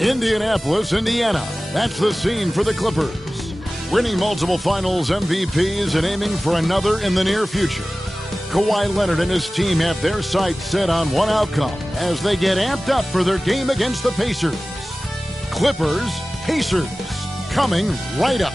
Indianapolis, Indiana. That's the scene for the Clippers. Winning multiple finals MVPs and aiming for another in the near future. Kawhi Leonard and his team have their sights set on one outcome as they get amped up for their game against the Pacers. Clippers, Pacers, coming right up.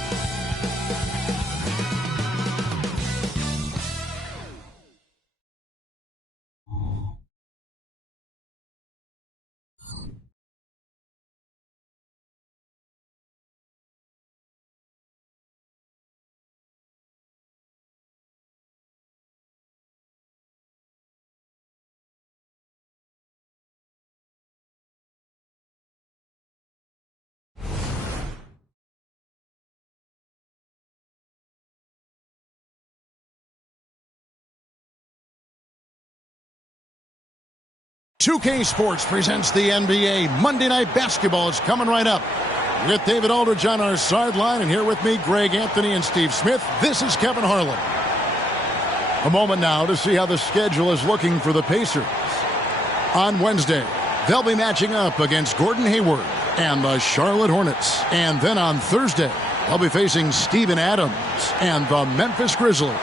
$2K Sports presents the NBA. Monday Night Basketball is coming right up. With David Aldridge on our sideline, and here with me, Greg Anthony and Steve Smith. This is Kevin Harlan. A moment now to see how the schedule is looking for the Pacers. On Wednesday, they'll be matching up against Gordon Hayward and the Charlotte Hornets. And then on Thursday, they'll be facing Steven Adams and the Memphis Grizzlies.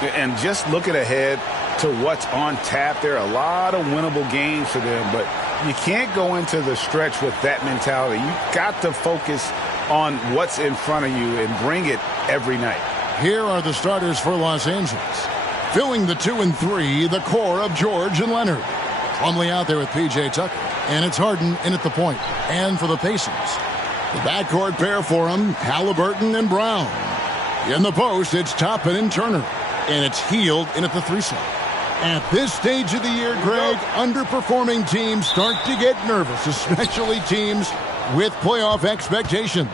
And just looking ahead to what's on tap, there are a lot of winnable games for them, but you can't go into the stretch with that mentality. You've got to focus on what's in front of you and bring it every night. Here are the starters for Los Angeles. Filling the 2 and 3, the core of George and Leonard. Plumlee out there with P.J. Tucker, and it's Harden in at the point. And for the Pacers, the backcourt pair for them, Halliburton and Brown. In the post, it's Toppin and Turner, and it's Hield in at the 3 slot. At this stage of the year, Greg, underperforming teams start to get nervous, especially teams with playoff expectations.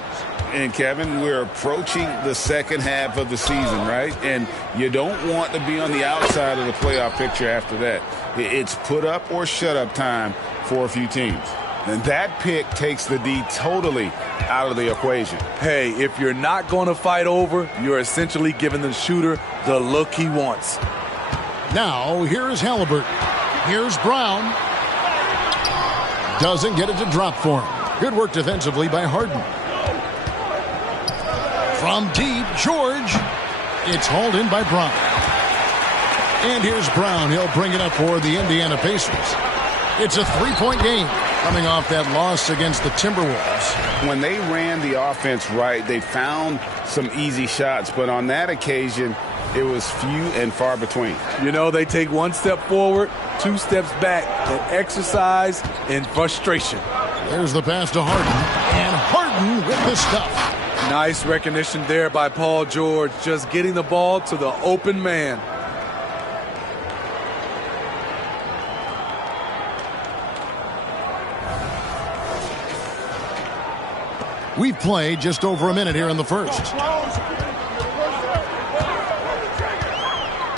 And, Kevin, we're approaching the second half of the season, right? And you don't want to be on the outside of the playoff picture after that. It's put up or shut up time for a few teams. And that pick takes the D totally out of the equation. Hey, if you're not going to fight over, you're essentially giving the shooter the look he wants. Now, here's Halliburton. Here's Brown. Doesn't get it to drop for him. Good work defensively by Harden. From deep, George. It's hauled in by Brown. And here's Brown. He'll bring it up for the Indiana Pacers. It's a 3-point game coming off that loss against the Timberwolves. When they ran the offense right, they found some easy shots. But on that occasion, it was few and far between. You know, they take 1 step forward, 2 steps back, and exercise in frustration. There's the pass to Harden, and Harden with the stuff. Nice recognition there by Paul George, just getting the ball to the open man. We've played just over a minute here in the first.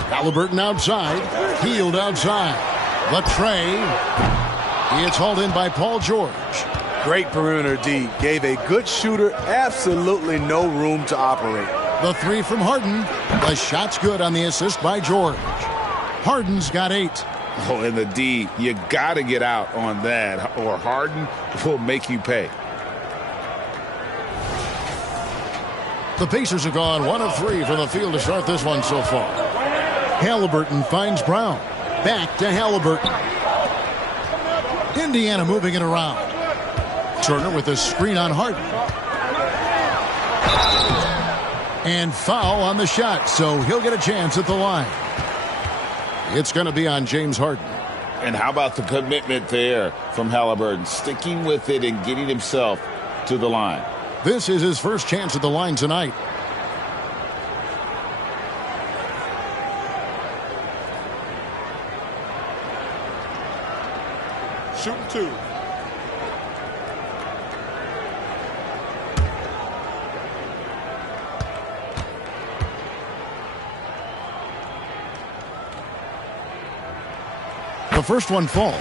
Halliburton outside. Hield outside. Latrey. It's hauled in by Paul George. Great perimeter D. Gave a good shooter absolutely no room to operate. The 3 from Harden. The shot's good on the assist by George. Harden's got 8. Oh, and the D, you got to get out on that, or Harden will make you pay. The Pacers have gone 1 of 3 from the field to start this one so far. Halliburton finds Brown. Back to Halliburton. Indiana moving it around. Turner with a screen on Harden. And foul on the shot, so he'll get a chance at the line. It's going to be on James Harden. And how about the commitment there from Halliburton, sticking with it and getting himself to the line. This is his first chance at the line tonight. Shooting 2. The first one falls.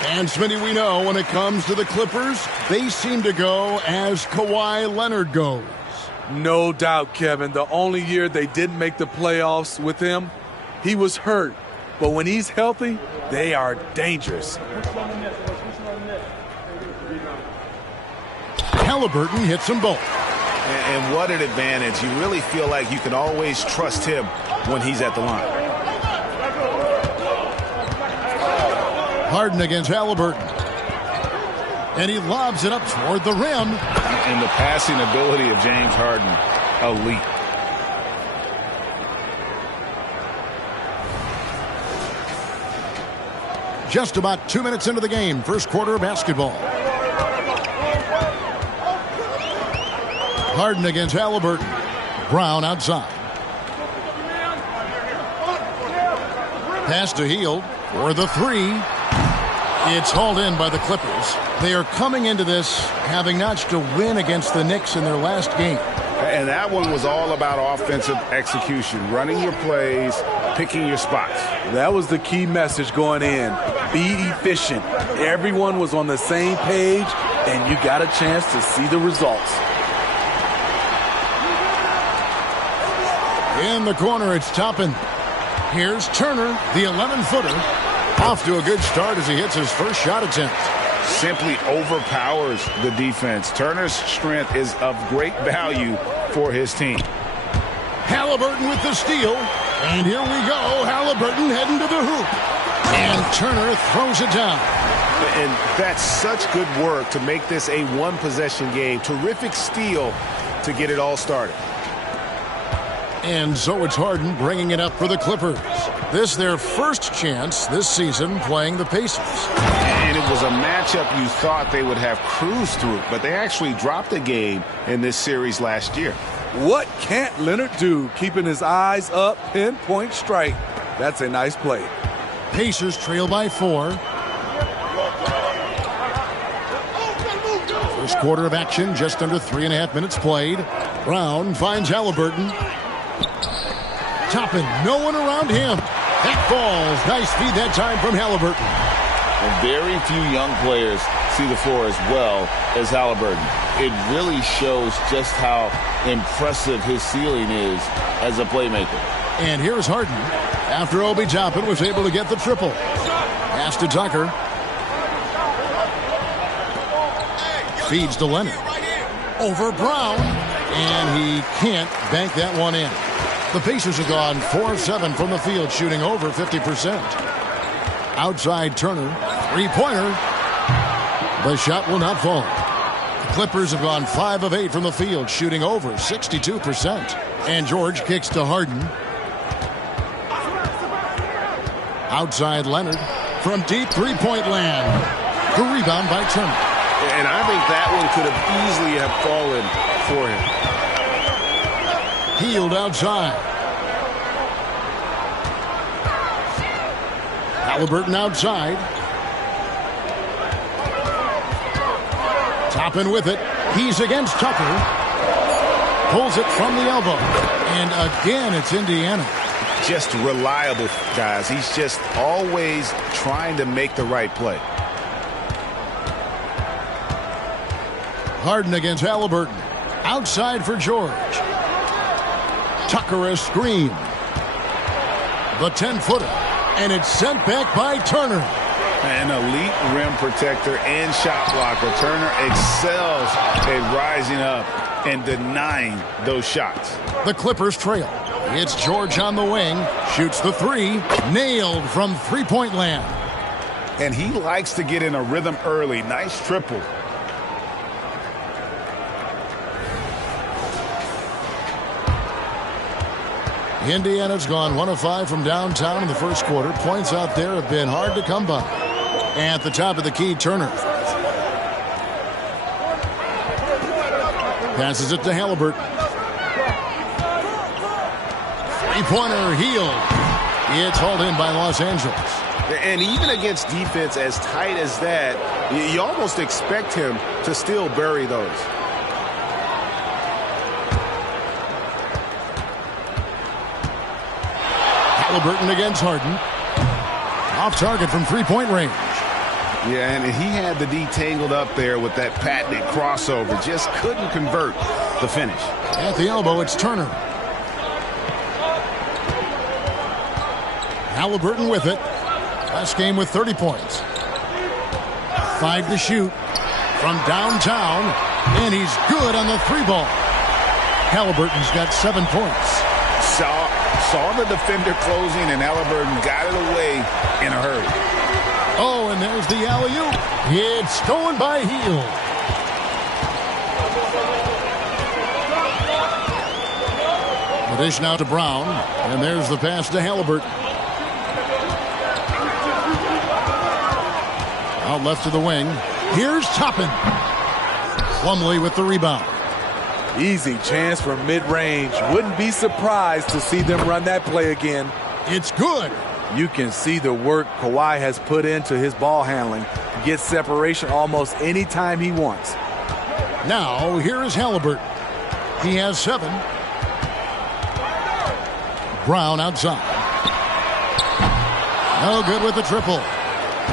And Smitty, we know when it comes to the Clippers, they seem to go as Kawhi Leonard goes. No doubt, Kevin. The only year they didn't make the playoffs with him, he was hurt. But when he's healthy, they are dangerous. Halliburton hits them both. And what an advantage. You really feel like you can always trust him when he's at the line. Harden against Halliburton. And he lobs it up toward the rim. And the passing ability of James Harden, elite. Just about 2 minutes into the game, first quarter of basketball. Harden against Halliburton. Brown outside. Pass to Hield for the three. It's hauled in by the Clippers. They are coming into this having notched a win against the Knicks in their last game. And that one was all about offensive execution, running your plays, picking your spots. That was the key message going in. Be efficient. Everyone was on the same page, and you got a chance to see the results. In the corner, it's Toppin. Here's Turner, the 11-footer. Off to a good start as he hits his first shot attempt. Simply overpowers the defense. Turner's strength is of great value for his team. Halliburton with the steal. And here we go. Halliburton heading to the hoop. And Turner throws it down. And that's such good work to make this a one-possession game. Terrific steal to get it all started. And so it's Harden bringing it up for the Clippers. This their first chance this season playing the Pacers. And it was a matchup you thought they would have cruised through, but they actually dropped a game in this series last year. What can't Leonard do? Keeping his eyes up, pinpoint strike. That's a nice play. Pacers trail by 4. First quarter of action, just under 3.5 minutes played. Brown finds Halliburton. Toppin, no one around him. That falls. Nice feed that time from Halliburton. And very few young players see the floor as well as Halliburton. It really shows just how impressive his ceiling is as a playmaker. And here's Harden. After Obi Toppin was able to get the triple. Pass to Tucker. Feeds to Leonard. Over Brown. And he can't bank that one in. The Pacers have gone 4 of 7 from the field, shooting over 50%. Outside Turner, three-pointer. The shot will not fall. The Clippers have gone 5 of 8 from the field, shooting over 62%. And George kicks to Harden. Outside Leonard from deep three-point land. The rebound by Turner. And I think that one could have easily have fallen for him. Hield outside. Halliburton outside. Toppin with it. He's against Tucker. Pulls it from the elbow. And again, it's Indiana. Just reliable, guys. He's just always trying to make the right play. Harden against Halliburton. Outside for George. Tucker a screen. The 10-footer. And it's sent back by Turner. An elite rim protector and shot blocker. Turner excels at rising up and denying those shots. The Clippers trail. It's George on the wing. Shoots the three. Nailed from three-point land. And he likes to get in a rhythm early. Nice triple. Indiana's gone 1 of 5 from downtown in the first quarter. Points out there have been hard to come by. At the top of the key, Turner. Passes it to Halliburton. Three-pointer, Hield. It's hauled in by Los Angeles. And even against defense as tight as that, you almost expect him to still bury those. Halliburton against Harden. Off target from three-point range. Yeah, and he had the D tangled up there with that patented crossover. Just couldn't convert the finish. At the elbow, it's Turner. Halliburton with it. Last game with 30 points. 5 to shoot. from downtown, and he's good on the three ball. Halliburton's got 7 points. Saw the defender closing, and Halliburton got it away in a hurry. Oh, and there's the alley-oop. It's stolen by Hield. The dish now to Brown, and there's the pass to Halliburton. Out left to the wing. Here's Toppin. Plumlee with the rebound. Easy chance for mid-range. Wouldn't be surprised to see them run that play again. It's good. You can see the work Kawhi has put into his ball handling. Gets separation almost any time he wants. Now, here is Halliburton. He has 7. Brown outside. No good with the triple.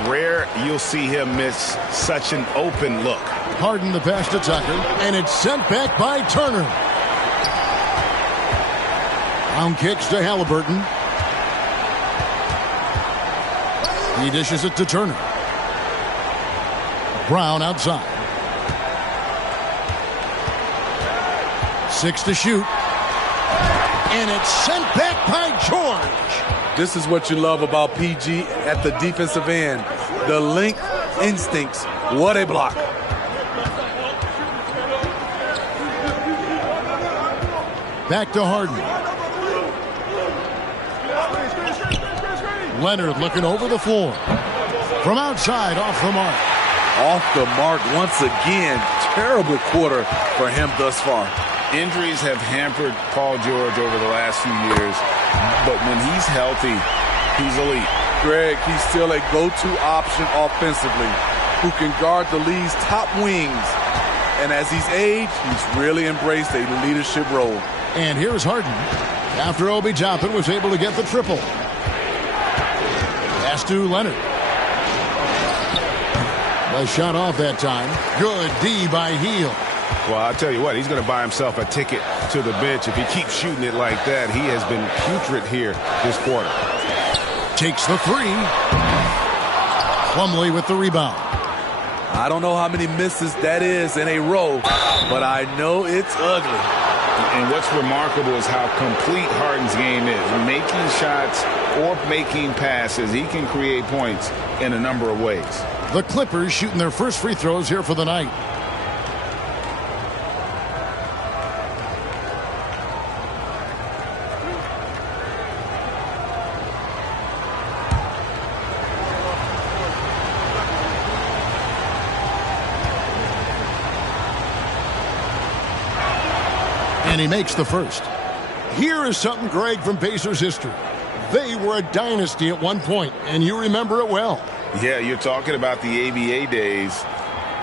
Rare you'll see him miss such an open look. Harden the pass to Tucker, and it's sent back by Turner. Brown kicks to Halliburton. He dishes it to Turner. Brown outside. 6 to shoot. And it's sent back by George. This is what you love about PG at the defensive end. The length instincts. What a block. Back to Harden. Leonard looking over the floor. From outside, off the mark. Off the mark once again. Terrible quarter for him thus far. Injuries have hampered Paul George over the last few years, but when he's healthy, he's elite. Greg, he's still a go-to option offensively who can guard the league's top wings. And as he's aged, he's really embraced a leadership role. And here's Harden. After Obi Toppin was able to get the triple. Pass to Leonard. The shot off that time. Good D by Hield. Well, I'll tell you what, he's going to buy himself a ticket to the bench. If he keeps shooting it like that, he has been putrid here this quarter. Takes the 3. Plumlee with the rebound. I don't know how many misses that is in a row, but I know it's ugly. And what's remarkable is how complete Harden's game is. Making shots or making passes, he can create points in a number of ways. The Clippers shooting their first free throws here for the night. And he makes the first. Here is something, Greg, from Pacers history. They were a dynasty at one point, and you remember it well. Yeah, you're talking about the ABA days,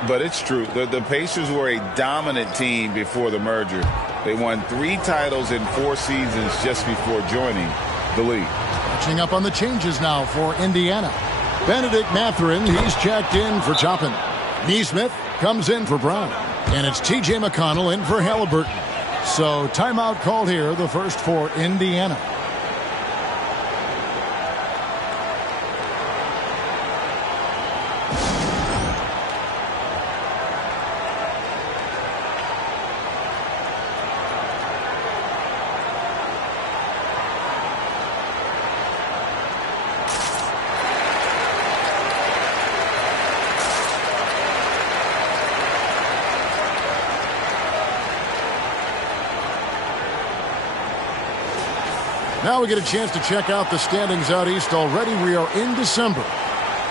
but it's true. The Pacers were a dominant team before the merger. They won 3 titles in 4 seasons just before joining the league. Catching up on the changes now for Indiana. Benedict Mathurin, he's checked in for Toppin. Nesmith comes in for Brown. And it's T.J. McConnell in for Halliburton. So timeout called here, the first for Indiana. Now we get a chance to check out the standings out east already. We are in December.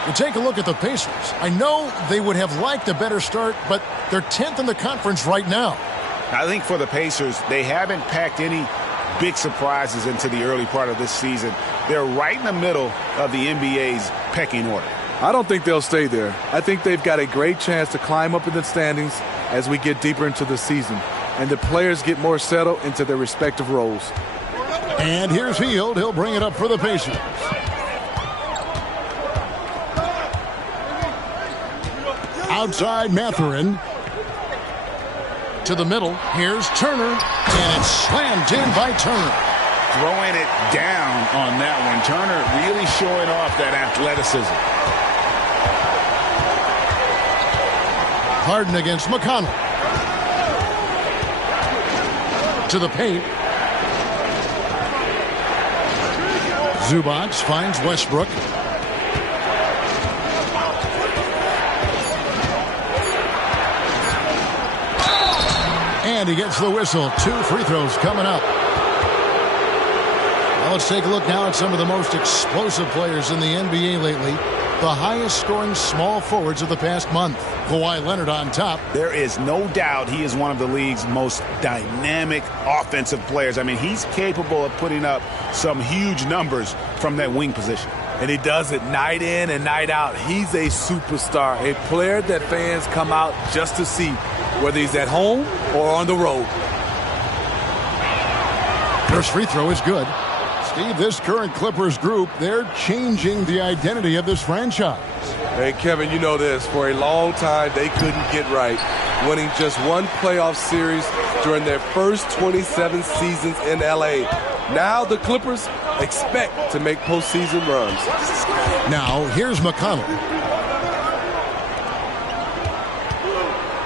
And take a look at the Pacers. I know they would have liked a better start, but they're 10th in the conference right now. I think for the Pacers, they haven't packed any big surprises into the early part of this season. They're right in the middle of the NBA's pecking order. I don't think they'll stay there. I think they've got a great chance to climb up in the standings as we get deeper into the season, and the players get more settled into their respective roles. And here's Hield. He'll bring it up for the Pacers. Outside Mathurin. To the middle. Here's Turner. And it's slammed in by Turner. Throwing it down on that one. Turner really showing off that athleticism. Harden against McConnell. To the paint. Zubac finds Westbrook. And he gets the whistle. 2 free throws coming up. Well, let's take a look now at some of the most explosive players in the NBA lately. The highest scoring small forwards of the past month. Kawhi Leonard on top. There is no doubt he is one of the league's most dynamic offensive players. I mean, he's capable of putting up some huge numbers from that wing position. And he does it night in and night out. He's a superstar, a player that fans come out just to see, whether he's at home or on the road. First free throw is good. Steve, this current Clippers group, they're changing the identity of this franchise. Hey, Kevin, you know this. For a long time, they couldn't get right, winning just one playoff series during their first 27 seasons in L.A. Now the Clippers expect to make postseason runs. Now, here's McConnell.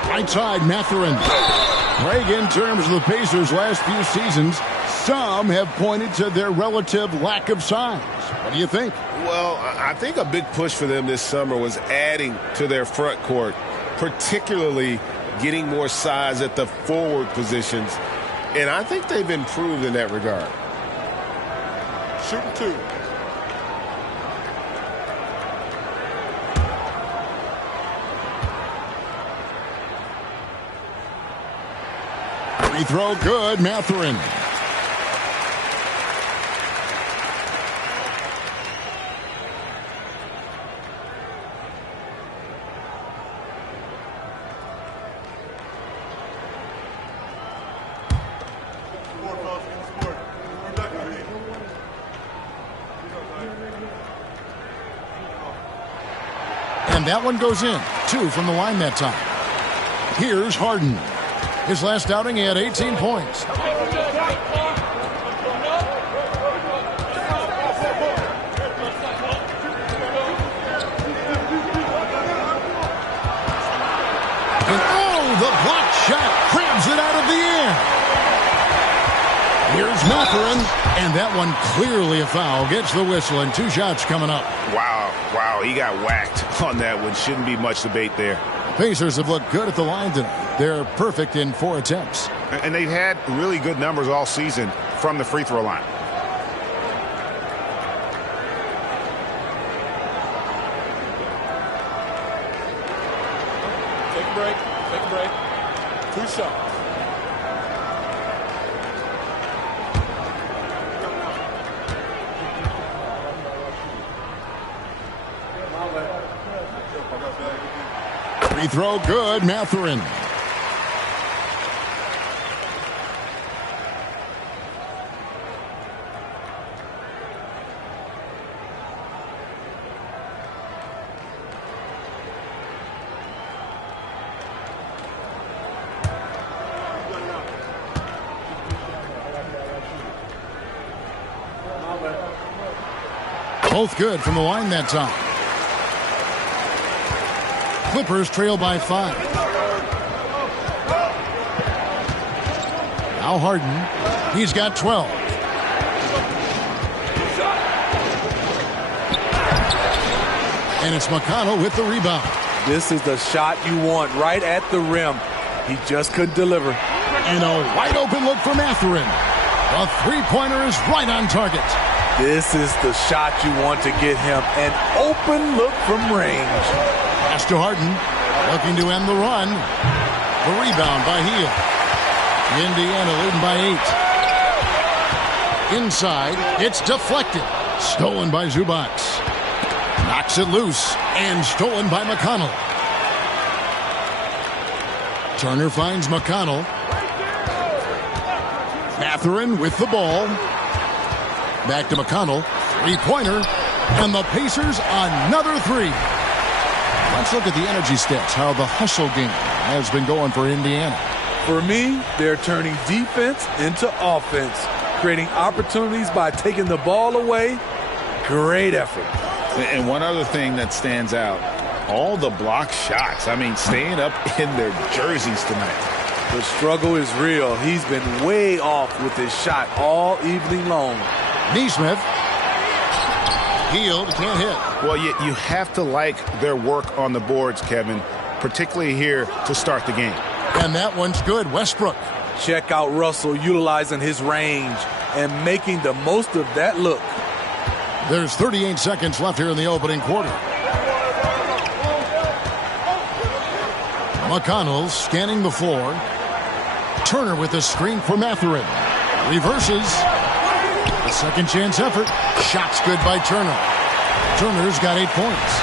Right side, Mathurin. Craig, in terms of the Pacers' last few seasons, some have pointed to their relative lack of size. What do you think? Well, I think a big push for them this summer was adding to their front court, particularly getting more size at the forward positions. And I think they've improved in that regard. Shooting 2. Free throw good, Mathurin. And that one goes in. 2 from the line that time. Here's Harden. His last outing, he had 18 points. And the block shot grabs it out of the air. Here's Mathurin, and that one clearly a foul. Gets the whistle, and 2 shots coming up. Wow, he got whacked on that one. Shouldn't be much debate there. Pacers have looked good at the line tonight. They're perfect in 4 attempts. And they've had really good numbers all season from the free throw line. Take a break. 2 shots. Free throw good, Mathurin. Both good from the line that time. Clippers trail by 5. Now Harden. He's got 12. And it's McConnell with the rebound. This is the shot you want right at the rim. He just couldn't deliver. And a wide open look for Mathurin. The three-pointer is right on target. This is the shot you want to get him. An open look from range. Pass to Harden. Looking to end the run. The rebound by Hield. Indiana leading by 8. Inside. It's deflected. Stolen by Zubac. Knocks it loose. And stolen by McConnell. Turner finds McConnell. Mathurin with the ball. Back to McConnell. Three-pointer. And the Pacers another 3. Let's look at the energy stats, how the hustle game has been going for Indiana. For me, they're turning defense into offense, creating opportunities by taking the ball away. Great effort. And one other thing that stands out, all the block shots. I mean, staying up in their jerseys tonight. The struggle is real. He's been way off with his shot all evening long. Neesmith. Healed, can't hit. Well, you have to like their work on the boards, Kevin, particularly here to start the game. And that one's good. Westbrook. Check out Russell utilizing his range and making the most of that look. There's 38 seconds left here in the opening quarter. McConnell scanning the floor. Turner with a screen for Mathurin. Reverses. A second chance effort. Shot's good by Turner. Turner's got 8 points.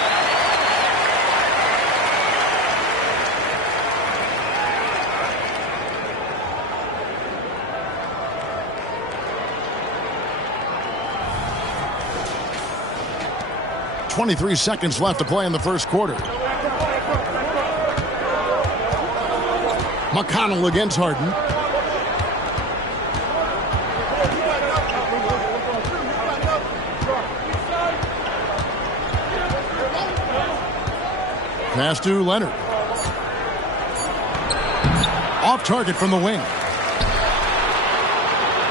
.23 seconds left to play in the first quarter. McConnell against Harden. Pass to Leonard. Off target from the wing.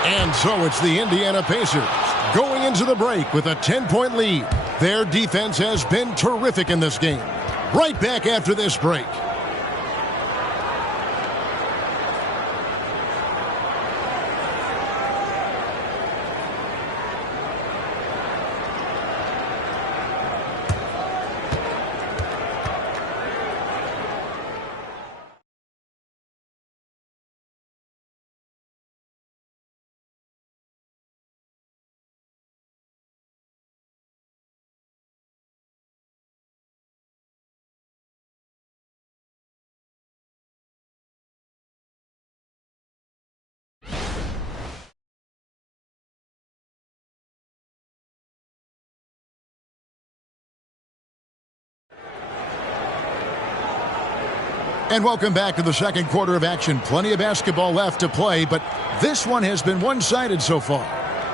And so it's the Indiana Pacers going into the break with a 10-point lead. Their defense has been terrific in this game. Right back after this break. And welcome back to the second quarter of action. Plenty of basketball left to play, but this one has been one-sided so far.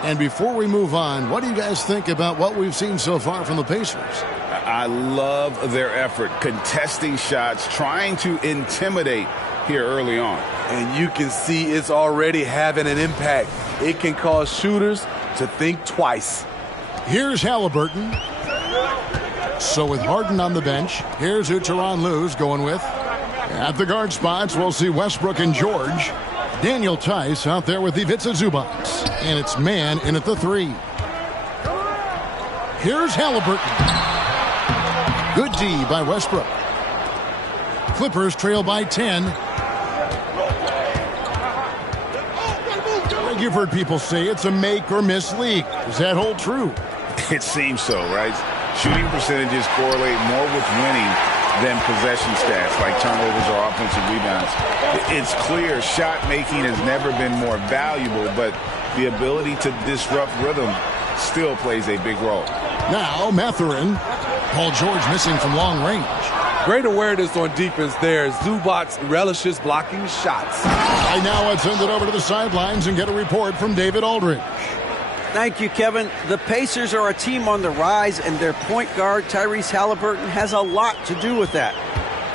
And before we move on, what do you guys think about what we've seen so far from the Pacers? I love their effort, contesting shots, trying to intimidate here early on. And you can see it's already having an impact. It can cause shooters to think twice. Here's Halliburton. So with Harden on the bench, here's who Tyronn Lue's going with. At the guard spots, we'll see Westbrook and George. Daniel Tice out there with Ivica Zubac. And it's man in at the 3. Here's Halliburton. Good D by Westbrook. Clippers trail by 10. You've heard people say it's a make or miss league. Does that hold true? It seems so, right? Shooting percentages correlate more with winning than possession stats like turnovers or offensive rebounds. It's clear shot making has never been more valuable, but the ability to disrupt rhythm still plays a big role. Now Mathurin. Paul George missing from long range. Great awareness on defense there. Zubac relishes blocking shots. Right now let's send it over to the sidelines and get a report from David Aldridge. Thank you, Kevin. The Pacers are a team on the rise, and their point guard, Tyrese Halliburton, has a lot to do with that.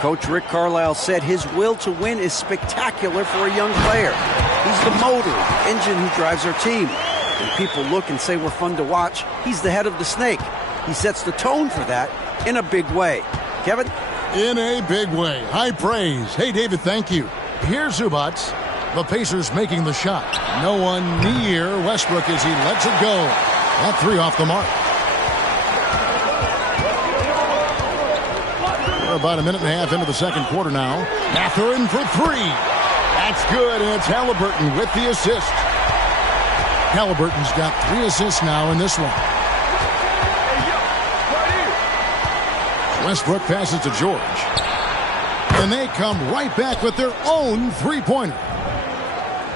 Coach Rick Carlisle said his will to win is spectacular for a young player. He's the motor, the engine who drives our team. When people look and say we're fun to watch, he's the head of the snake. He sets the tone for that in a big way. Kevin? In a big way. High praise. Hey, David, thank you. Here's Zubac. The Pacers making the shot. No one near Westbrook as he lets it go. That 3 off the mark. We're about a minute and a half into the second quarter now. Mathurin for 3. That's good, and it's Halliburton with the assist. Halliburton's got 3 assists now in this one. Westbrook passes to George. And they come right back with their own three-pointer.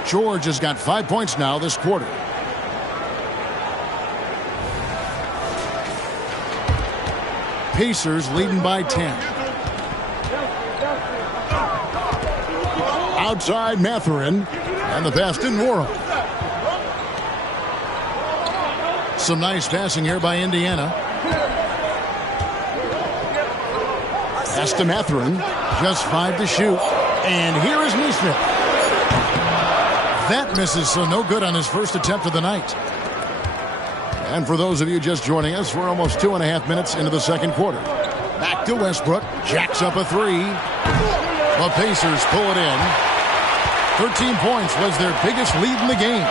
George has got 5 points now this quarter. Pacers leading by 10. Outside Mathurin, and the pass didn't work. Some nice passing here by Indiana. Pass to Mathurin. Just 5 to shoot. And here is Nesmith. That misses, so no good on his first attempt of the night. And for those of you just joining us, we're almost 2.5 minutes into the second quarter. Back to Westbrook. Jacks up a 3. The Pacers pull it in. 13 points was their biggest lead in the game.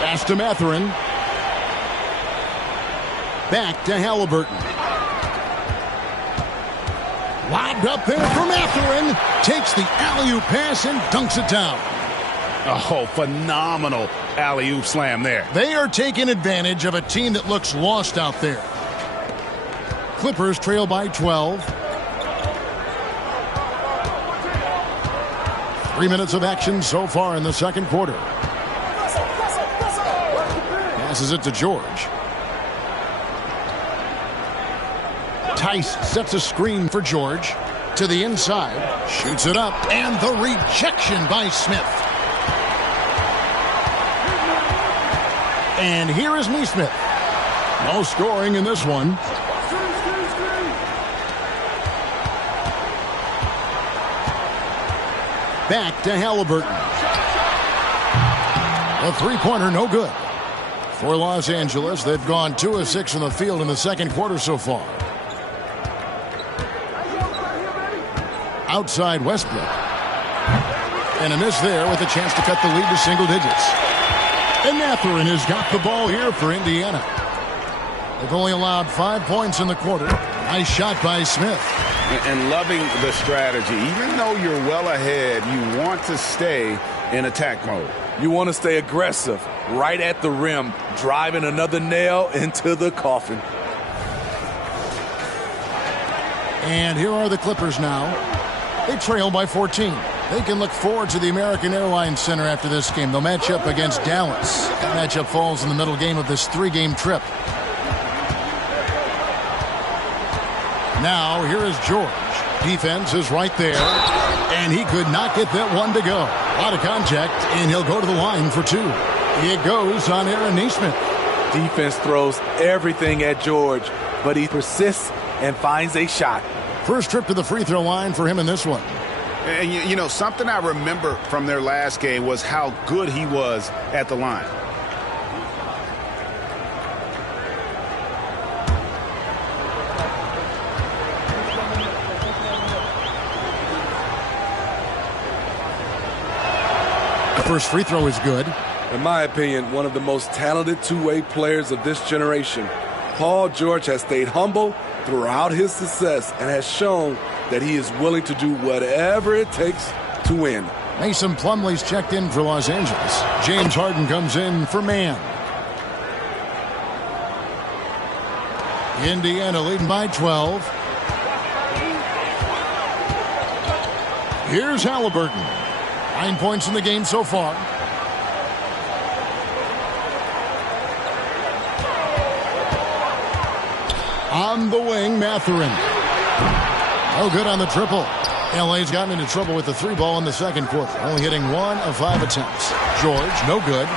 Pass to Mathurin. Back to Halliburton. Lobbed up there for Mathurin. Takes the alley-oop pass and dunks it down. Oh, phenomenal alley-oop slam there. They are taking advantage of a team that looks lost out there. Clippers trail by 12. 3 minutes of action so far in the second quarter. Passes it to George. Tice sets a screen for George. To the inside. Shoots it up. And the rejection by Smith. And here is Nesmith. No scoring in this one. Back to Halliburton. A three-pointer, no good. For Los Angeles, they've gone 2 of 6 from the field in the second quarter so far. Outside Westbrook. And a miss there with a chance to cut the lead to single digits. And Mathurin has got the ball here for Indiana. They've only allowed 5 points in the quarter. Nice shot by Smith. And loving the strategy. Even though you're well ahead, you want to stay in attack mode. You want to stay aggressive, right at the rim, driving another nail into the coffin. And here are the Clippers now. They trail by 14. They can look forward to the American Airlines Center after this game. They'll match up against Dallas. That matchup falls in the middle game of this 3-game trip. Now, here is George. Defense is right there. And he could not get that one to go. A lot of contact, and he'll go to the line for 2. It goes on Aaron Nesmith. Defense throws everything at George, but he persists and finds a shot. First trip to the free throw line for him in this one. And, you know, something I remember from their last game was how good he was at the line. The first free throw is good. In my opinion, one of the most talented two-way players of this generation. Paul George has stayed humble throughout his success and has shown that he is willing to do whatever it takes to win. Mason Plumlee's checked in for Los Angeles. James Harden comes in for Man. Indiana leading by 12. Here's Halliburton. 9 points in the game so far. On the wing, Mathurin. No good on the triple. LA's gotten into trouble with the 3-ball in the second quarter, only hitting 1 of 5 attempts. George, no good.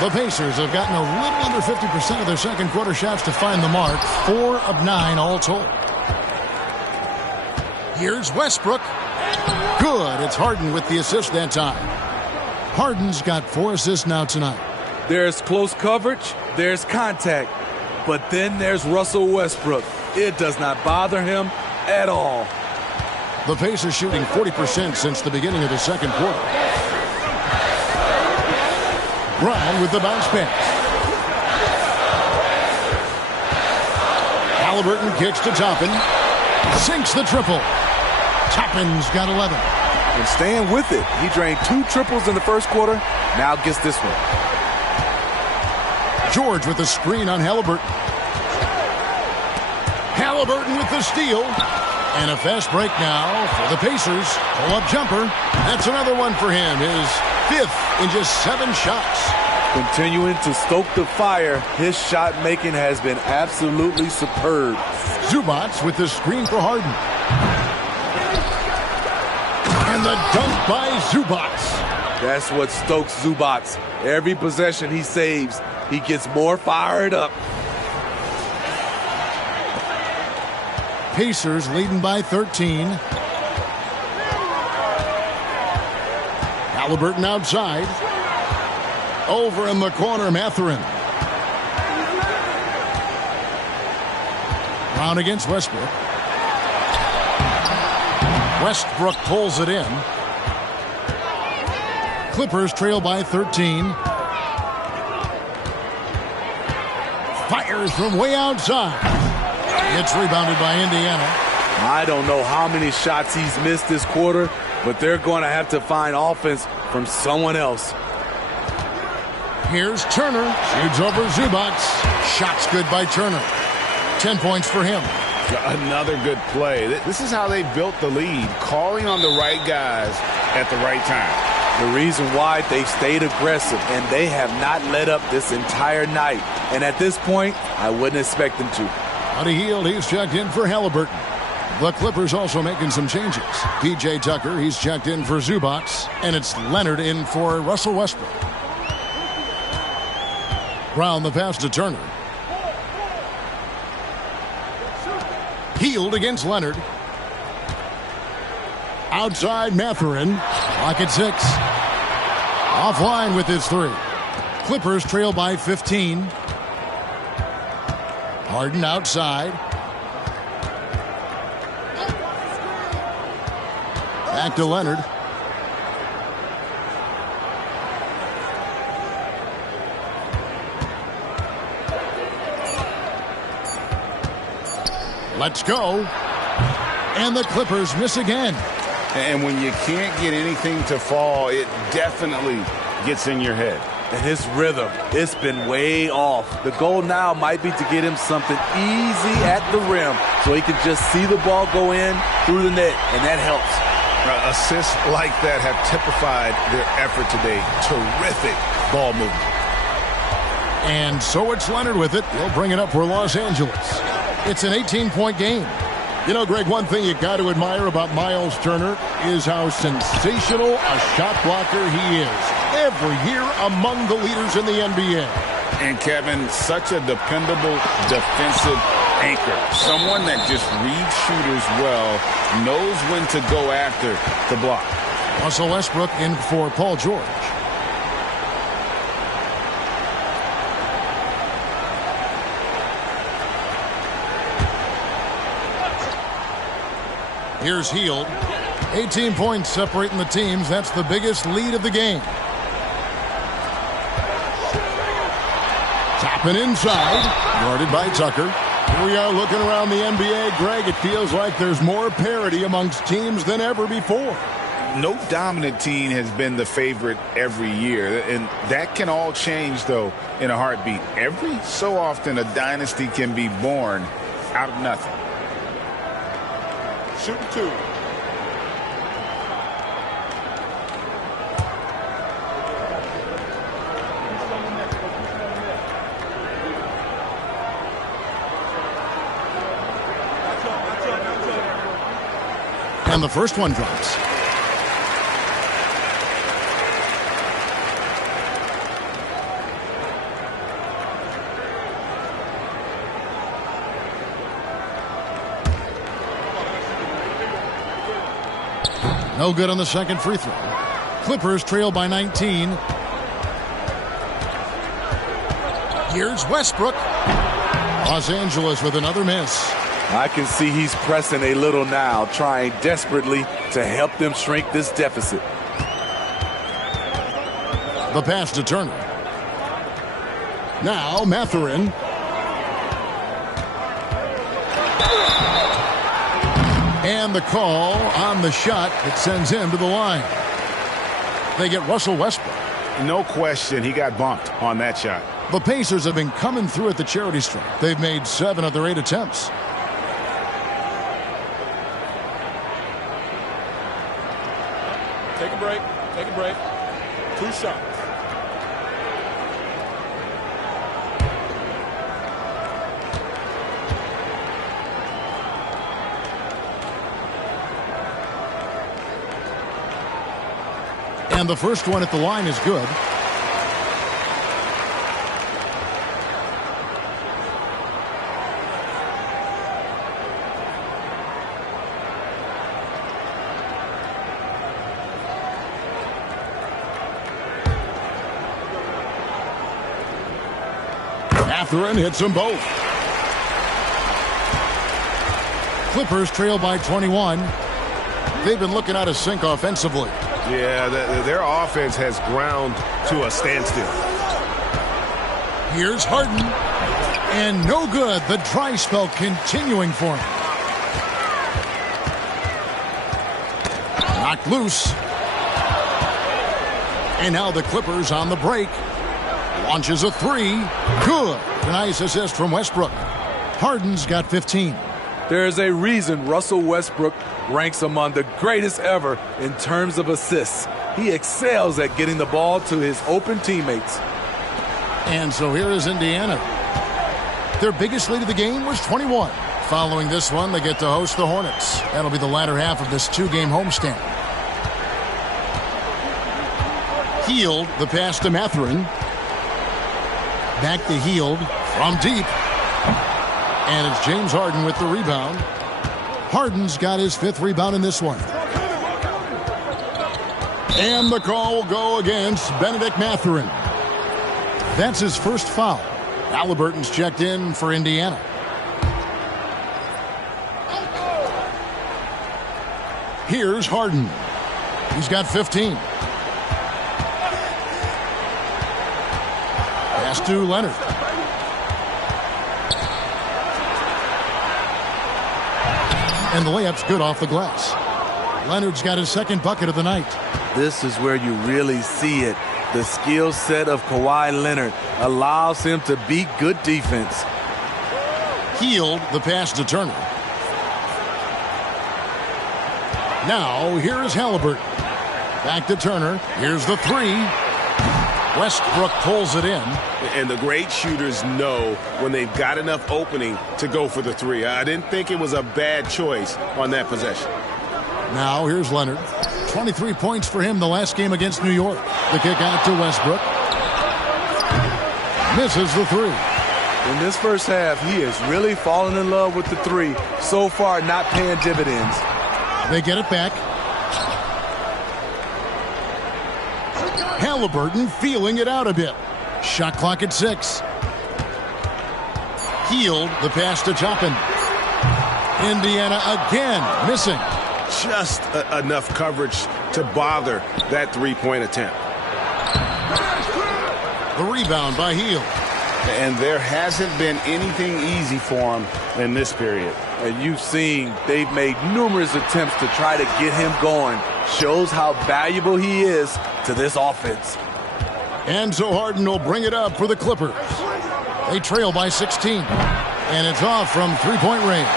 The Pacers have gotten a little under 50% of their second quarter shots to find the mark. 4 of 9 all told. Here's Westbrook. Good. It's Harden with the assist that time. Harden's got 4 assists now tonight. There's close coverage, there's contact, but then there's Russell Westbrook. It does not bother him at all. The Pacers shooting 40% since the beginning of the second quarter. Brown with the bounce pass. Halliburton kicks to Toppin. Sinks the triple. Toppin's got 11. And staying with it, he drained 2 triples in the first quarter, now gets this one. George with the screen on Halliburton. Halliburton with the steal. And a fast break now for the Pacers. Pull-up jumper. That's another one for him. His 5th in just 7 shots. Continuing to stoke the fire, his shot making has been absolutely superb. Zubac with the screen for Harden. And the dunk by Zubac. That's what stokes Zubac. Every possession he saves, he gets more fired up. Pacers leading by 13. Halliburton outside. Over in the corner, Mathurin. Brown against Westbrook. Westbrook pulls it in. Clippers trail by 13. Fires from way outside. It's rebounded by Indiana. I don't know how many shots he's missed this quarter, but they're going to have to find offense from someone else. Here's Turner. Shoots over Zubac. Shot's good by Turner. 10 points for him. Another good play. This is how they built the lead, calling on the right guys at the right time. The reason why they've stayed aggressive, and they have not let up this entire night. And at this point, I wouldn't expect them to. Buddy Hield, he's checked in for Halliburton. The Clippers also making some changes. P.J. Tucker, he's checked in for Zubac, and it's Leonard in for Russell Westbrook. Brown the pass to Turner. Hield against Leonard. Outside Mathurin. Clock at 6. Offline with his 3. Clippers trail by 15. Harden outside. Back to Leonard. Let's go. And the Clippers miss again. And when you can't get anything to fall, it definitely gets in your head. And his rhythm, it's been way off. The goal now might be to get him something easy at the rim so he can just see the ball go in through the net, and that helps. Assists like that have typified their effort today. Terrific ball movement. And so it's Leonard with it. He'll bring it up for Los Angeles. It's an 18-point game. You know, Greg, one thing you got to admire about Miles Turner is how sensational a shot blocker he is. Every year among the leaders in the NBA. And Kevin, such a dependable defensive anchor. Someone that just reads shooters well, knows when to go after the block. Russell Westbrook in for Paul George. Here's Hield. 18 points separating the teams. That's the biggest lead of the game. Tapping inside. Guarded by Tucker. Here we are looking around the NBA. Greg, it feels like there's more parity amongst teams than ever before. No dominant team has been the favorite every year. And that can all change, though, in a heartbeat. Every so often, a dynasty can be born out of nothing. Shooting 2. And the first one drops. No good on the second free throw. Clippers trail by 19. Here's Westbrook. Los Angeles with another miss. I can see he's pressing a little now, trying desperately to help them shrink this deficit. The pass to Turner. Now Mathurin. And the call on the shot that sends him to the line. They get Russell Westbrook. No question, he got bumped on that shot. The Pacers have been coming through at the charity stripe. They've made 7 of their 8 attempts. Take a break. Take a break. 2 shots. And the first one at the line is good. Mathurin hits them both. Clippers trail by 21. They've been looking out of sync offensively. Yeah, their offense has ground to a standstill. Here's Harden. And no good. The dry spell continuing for him. Knocked loose. And now the Clippers on the break. Launches a three. Good. Nice assist from Westbrook. Harden's got 15. There's a reason Russell Westbrook ranks among the greatest ever in terms of assists. He excels at getting the ball to his open teammates. And so here is Indiana. Their biggest lead of the game was 21. Following this one, they get to host the Hornets. That'll be the latter half of this two-game homestand. Hield, the pass to Mathurin. Back to Hield from deep. And it's James Harden with the rebound. Harden's got his 5th rebound in this one. And the call will go against Benedict Mathurin. That's his first foul. Halliburton's checked in for Indiana. Here's Harden. He's got 15. Pass to Leonard. And the layup's good off the glass. Leonard's got his 2nd bucket of the night. This is where you really see it. The skill set of Kawhi Leonard allows him to beat good defense. Hield, the pass to Turner. Now, here's Halliburton. Back to Turner. Here's the three. Westbrook pulls it in. And the great shooters know when they've got enough opening to go for the three. I didn't think it was a bad choice on that possession. Now here's Leonard. 23 points for him the last game against New York. The kick out to Westbrook. Misses the three. In this first half, he has really fallen in love with the three. So far, not paying dividends. They get it back. Halliburton feeling it out a bit. Shot clock at 6. Hield, the pass to Toppin. Indiana again missing. Just enough coverage to bother that three-point attempt. The rebound by Hield. And there hasn't been anything easy for him in this period. And you've seen they've made numerous attempts to try to get him going. Shows how valuable he is to this offense. And so Harden will bring it up for the Clippers. They trail by 16. And it's off from three-point range.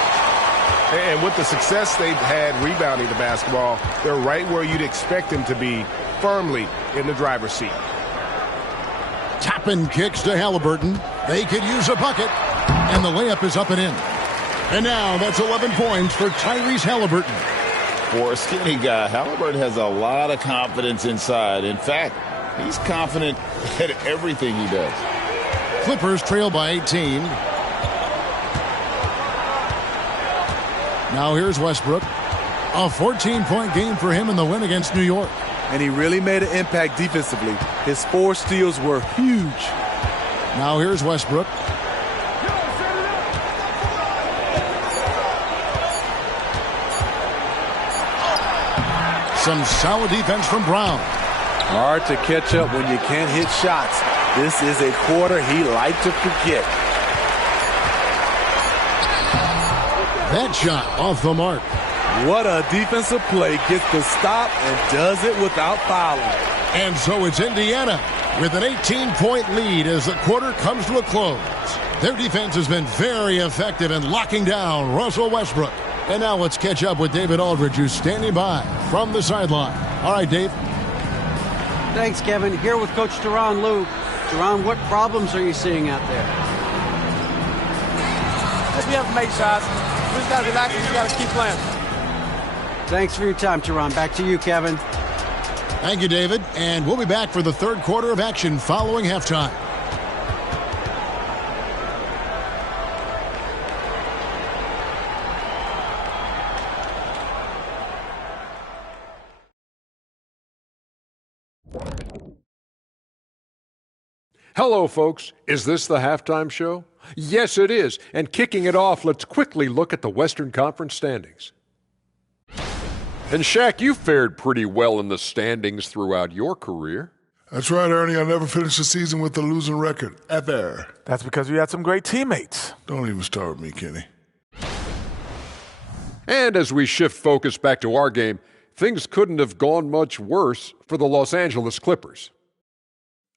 And with the success they've had rebounding the basketball, they're right where you'd expect them to be, firmly in the driver's seat. Toppin kicks to Halliburton. They could use a bucket. And the layup is up and in. And now that's 11 points for Tyrese Halliburton. For a skinny guy, Halliburton has a lot of confidence inside. In fact, he's confident at everything he does. Clippers trail by 18. Now here's Westbrook. A 14-point game for him in the win against New York. And he really made an impact defensively. His 4 steals were huge. Now here's Westbrook. Some solid defense from Brown. Hard to catch up when you can't hit shots. This is a quarter he liked to forget. That shot off the mark. What a defensive play. Gets the stop and does it without fouling. And so it's Indiana with an 18-point lead as the quarter comes to a close. Their defense has been very effective in locking down Russell Westbrook. And now let's catch up with David Aldridge, who's standing by from the sideline. All right, Dave. Thanks, Kevin. Here with Coach Tyronn Lue. Tyronn, what problems are you seeing out there? Just be able to make shots. We just got to relax and we got to keep playing. Thanks for your time, Tyronn. Back to you, Kevin. Thank you, David. And we'll be back for the third quarter of action following halftime. Hello, folks. Is this the halftime show? Yes, it is. And kicking it off, let's quickly look at the Western Conference standings. And Shaq, you fared pretty well in the standings throughout your career. That's right, Ernie. I never finished a season with a losing record, ever. That's because you had some great teammates. Don't even start with me, Kenny. And as we shift focus back to our game, things couldn't have gone much worse for the Los Angeles Clippers.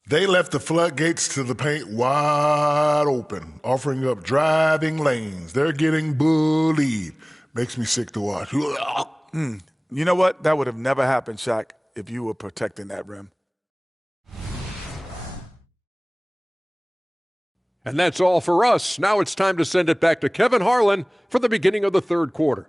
They left the floodgates to the paint wide open, offering up driving lanes. They're getting bullied. Makes me sick to watch. You know what? That would have never happened, Shaq, if you were protecting that rim. And that's all for us. Now it's time to send it back to Kevin Harlan for the beginning of the third quarter.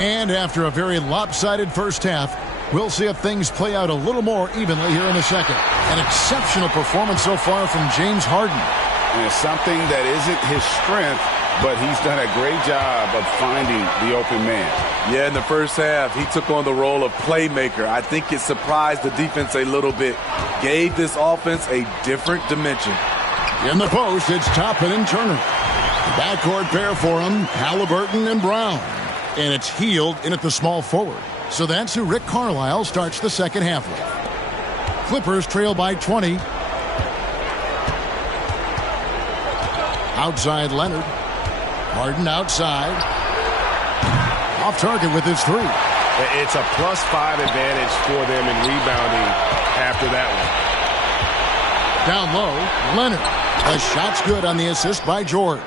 And after a very lopsided first half, we'll see if things play out a little more evenly here in the second. An exceptional performance so far from James Harden. And it's something that isn't his strength, but he's done a great job of finding the open man. Yeah, in the first half, he took on the role of playmaker. I think it surprised the defense a little bit. Gave this offense a different dimension. In the post, it's Toppin and Turner. The backcourt pair for him, Halliburton and Brown. And it's Hield in at the small forward. So that's who Rick Carlisle starts the second half with. Clippers trail by 20. Outside Leonard. Harden outside. Off target with his three. It's a +5 advantage for them in rebounding after that one. Down low, Leonard. The shot's good on the assist by George.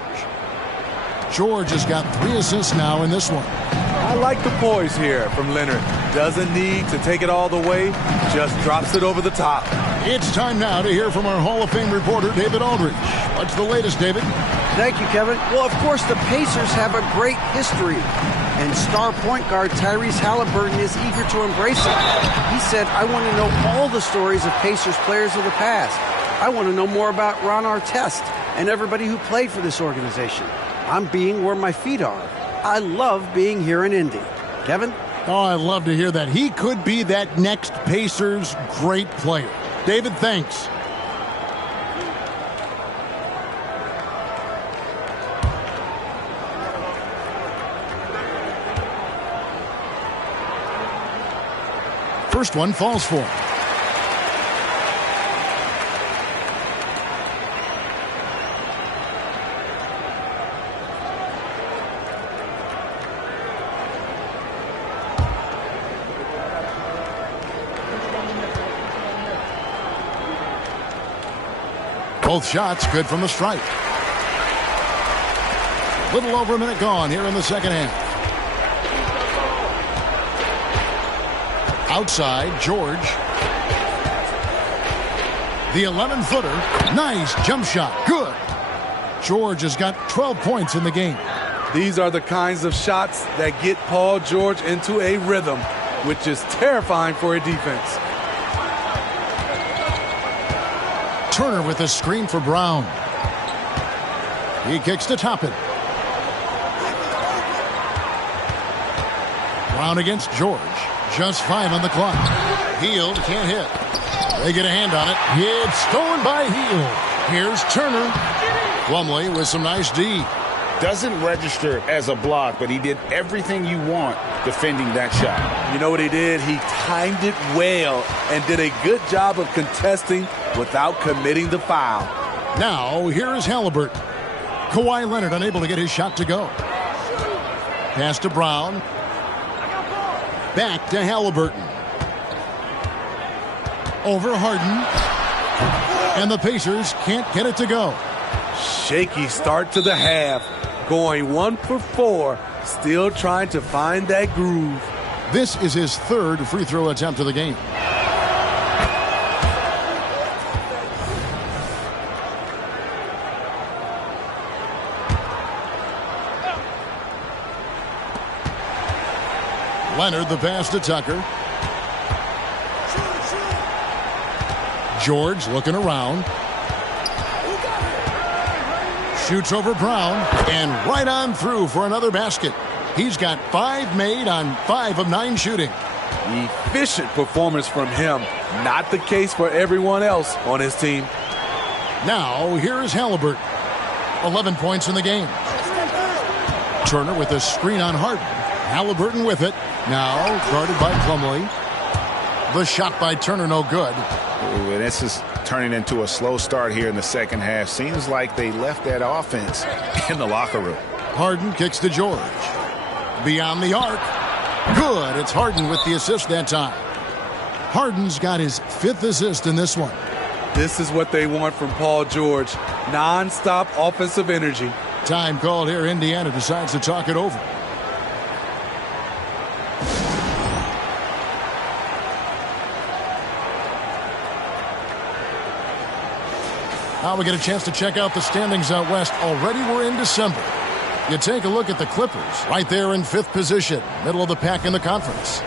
George has got 3 assists now in this one. I like the poise here from Leonard. Doesn't need to take it all the way, just drops it over the top. It's time now to hear from our Hall of Fame reporter, David Aldridge. What's the latest, David? Thank you, Kevin. Well, of course, the Pacers have a great history, and star point guard Tyrese Halliburton is eager to embrace it. He said, I want to know all the stories of Pacers players of the past. I want to know more about Ron Artest and everybody who played for this organization. I'm being where my feet are. I love being here in Indy. Kevin? Oh, I love to hear that. He could be that next Pacers great player. David, thanks. First one falls for him. Both shots good from the stripe. A little over a minute gone here in the second half. Outside, George. The 11-footer. Nice jump shot. Good. George has got 12 points in the game. These are the kinds of shots that get Paul George into a rhythm, which is terrifying for a defense. Turner with a screen for Brown. He kicks to Toppin. Brown against George. Just 5 on the clock. Hield can't hit. They get a hand on it. It's stolen by Hield. Here's Turner. Plumlee with some nice D. Doesn't register as a block, but he did everything you want defending that shot. You know what he did? He timed it well and did a good job of contesting without committing the foul. Now, here is Halliburton. Kawhi Leonard unable to get his shot to go. Pass to Brown. Back to Halliburton. Over Harden. And the Pacers can't get it to go. Shaky start to the half. Going 1 for 4. Still trying to find that groove. This is his 3rd free throw attempt of the game. Leonard, the pass to Tucker. George looking around. Shoots over Brown and right on through for another basket. He's got 5 made on 5 of 9 shooting. Efficient performance from him. Not the case for everyone else on his team. Now, here is Halliburton. 11 points in the game. Turner with a screen on Harden. Halliburton with it. Now guarded by Plumlee. The shot by Turner, no good. Ooh, and this is turning into a slow start here in the second half. Seems like they left that offense in the locker room. Harden kicks to George. Beyond the arc. Good. It's Harden with the assist that time. Harden's got his 5th assist in this one. This is what they want from Paul George. Non-stop offensive energy. Time called here. Indiana decides to talk it over. Now we get a chance to check out the standings out west. Already we're in December. You take a look at the Clippers right there in 5th position, middle of the pack in the conference.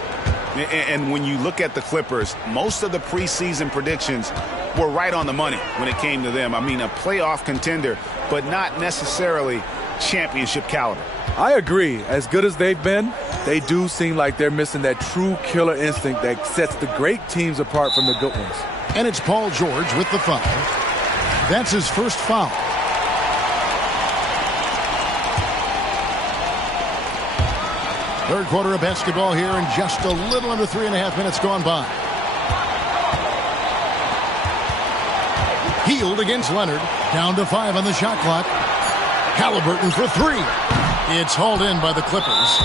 And when you look at the Clippers, most of the preseason predictions were right on the money when it came to them. I mean, a playoff contender, but not necessarily championship caliber. I agree. As good as they've been, they do seem like they're missing that true killer instinct that sets the great teams apart from the good ones. And it's Paul George with the foul. That's his first foul. Third quarter of basketball here, and just a little under 3.5 minutes gone by. Hield against Leonard. Down to 5 on the shot clock. Halliburton for 3. It's hauled in by the Clippers.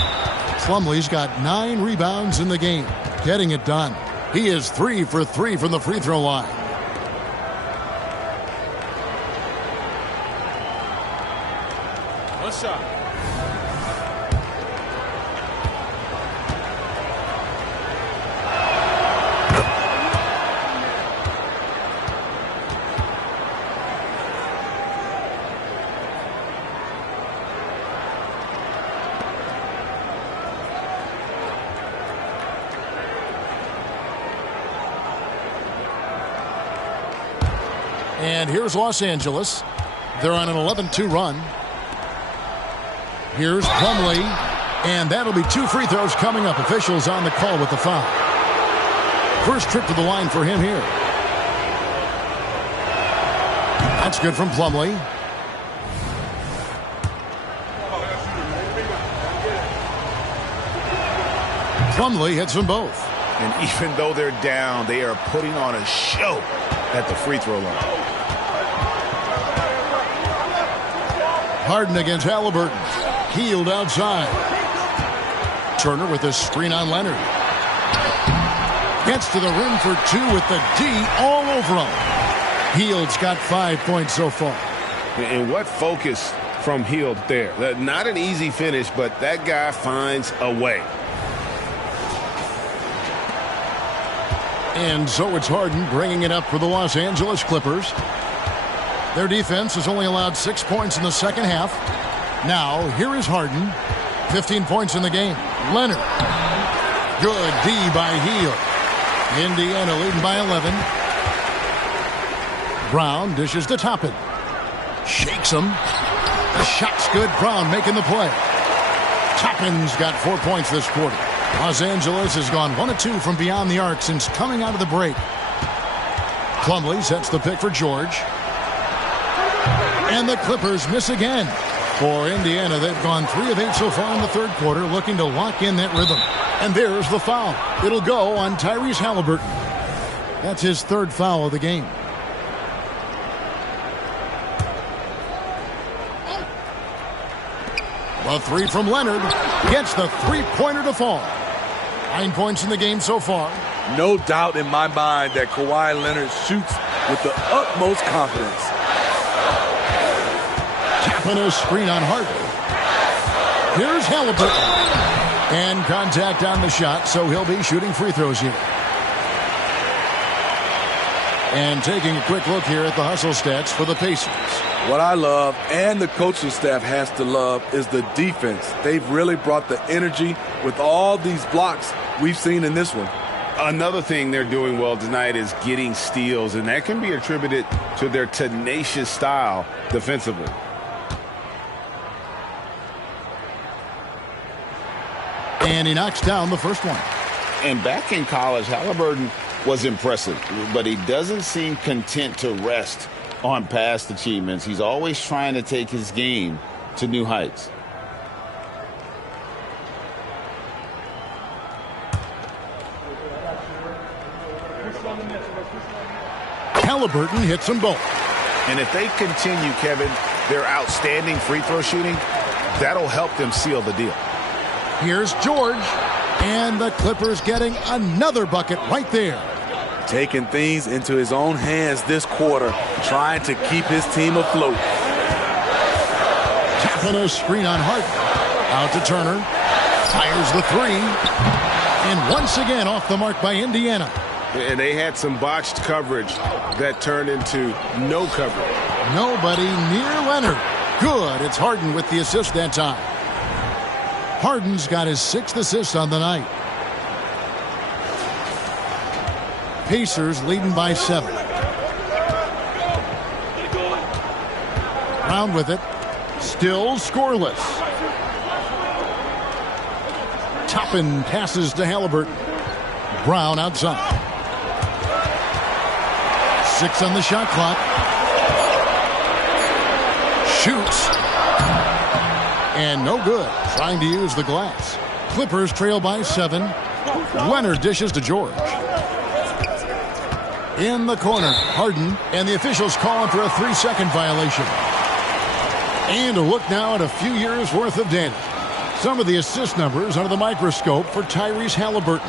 Plumlee's got 9 rebounds in the game, getting it done. He is 3 for 3 from the free throw line. One shot. And here's Los Angeles. They're on an 11-2 run. Here's Plumlee. And that'll be 2 free throws coming up. Officials on the call with the foul. First trip to the line for him here. That's good from Plumlee. Plumlee hits them both. And even though they're down, they are putting on a show at the free throw line. Harden against Halliburton. Hield outside. Turner with a screen on Leonard. Gets to the rim for 2 with the D all over him. Hield's got 5 points so far. And what focus from Hield there. Not an easy finish, but that guy finds a way. And so it's Harden bringing it up for the Los Angeles Clippers. Their defense has only allowed 6 points in the second half. Now, here is Harden. 15 points in the game. Leonard. Good D by Hield. Indiana leading by 11. Brown dishes to Toppin. Shakes him. The shot's good. Brown making the play. Toppin's got 4 points this quarter. Los Angeles has gone 1 of 2 from beyond the arc since coming out of the break. Plumlee sets the pick for George. And the Clippers miss again. For Indiana, they've gone 3 of 8 so far in the third quarter, looking to lock in that rhythm. And there's the foul. It'll go on Tyrese Halliburton. That's his 3rd foul of the game. The 3 from Leonard gets the 3-pointer to fall. 9 points in the game so far. No doubt in my mind that Kawhi Leonard shoots with the utmost confidence. Tapping a screen on Harden. Here's Halliburton. And contact on the shot, so he'll be shooting free throws here. And taking a quick look here at the hustle stats for the Pacers. What I love, and the coaching staff has to love, is the defense. They've really brought the energy with all these blocks we've seen in this one. Another thing they're doing well tonight is getting steals, and that can be attributed to their tenacious style defensively. And he knocks down the first one. And back in college, Halliburton was impressive, but he doesn't seem content to rest on past achievements. He's always trying to take his game to new heights. Halliburton hits them both. And if they continue, Kevin, their outstanding free throw shooting, that'll help them seal the deal. Here's George, and the Clippers getting another bucket right there. Taking things into his own hands this quarter, trying to keep his team afloat. Tapping a screen on Harden. Out to Turner. Fires the three. And once again off the mark by Indiana. And they had some botched coverage that turned into no coverage. Nobody near Leonard. Good. It's Harden with the assist that time. Harden's got his 6th assist on the night. Pacers leading by 7. Brown with it. Still scoreless. Toppin passes to Halliburton. Brown outside. 6 on the shot clock. Shoots. And no good. Trying to use the glass. Clippers trail by 7. Leonard dishes to George. In the corner, Harden, and the officials call him for a 3-second violation. And a look now at a few years' worth of data. Some of the assist numbers under the microscope for Tyrese Halliburton.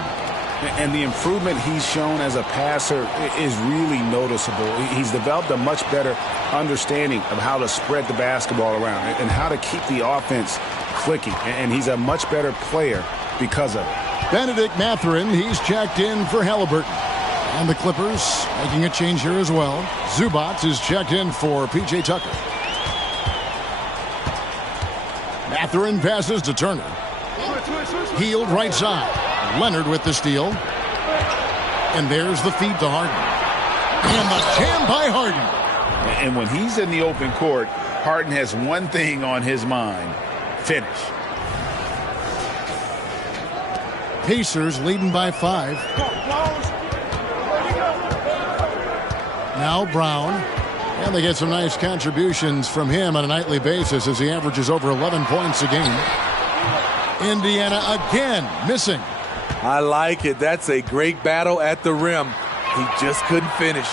And the improvement he's shown as a passer is really noticeable. He's developed a much better understanding of how to spread the basketball around and how to keep the offense clicking. And he's a much better player because of it. Benedict Mathurin, he's checked in for Halliburton. And the Clippers making a change here as well. Zubac is checked in for P.J. Tucker. Mathurin passes to Turner. Healed right side. Leonard with the steal. And there's the feed to Harden. And the jam by Harden. And when he's in the open court, Harden has one thing on his mind: finish. Pacers leading by 5. Now Brown. And they get some nice contributions from him on a nightly basis as he averages over 11 points a game. Indiana again missing. I like it. That's a great battle at the rim. He just couldn't finish.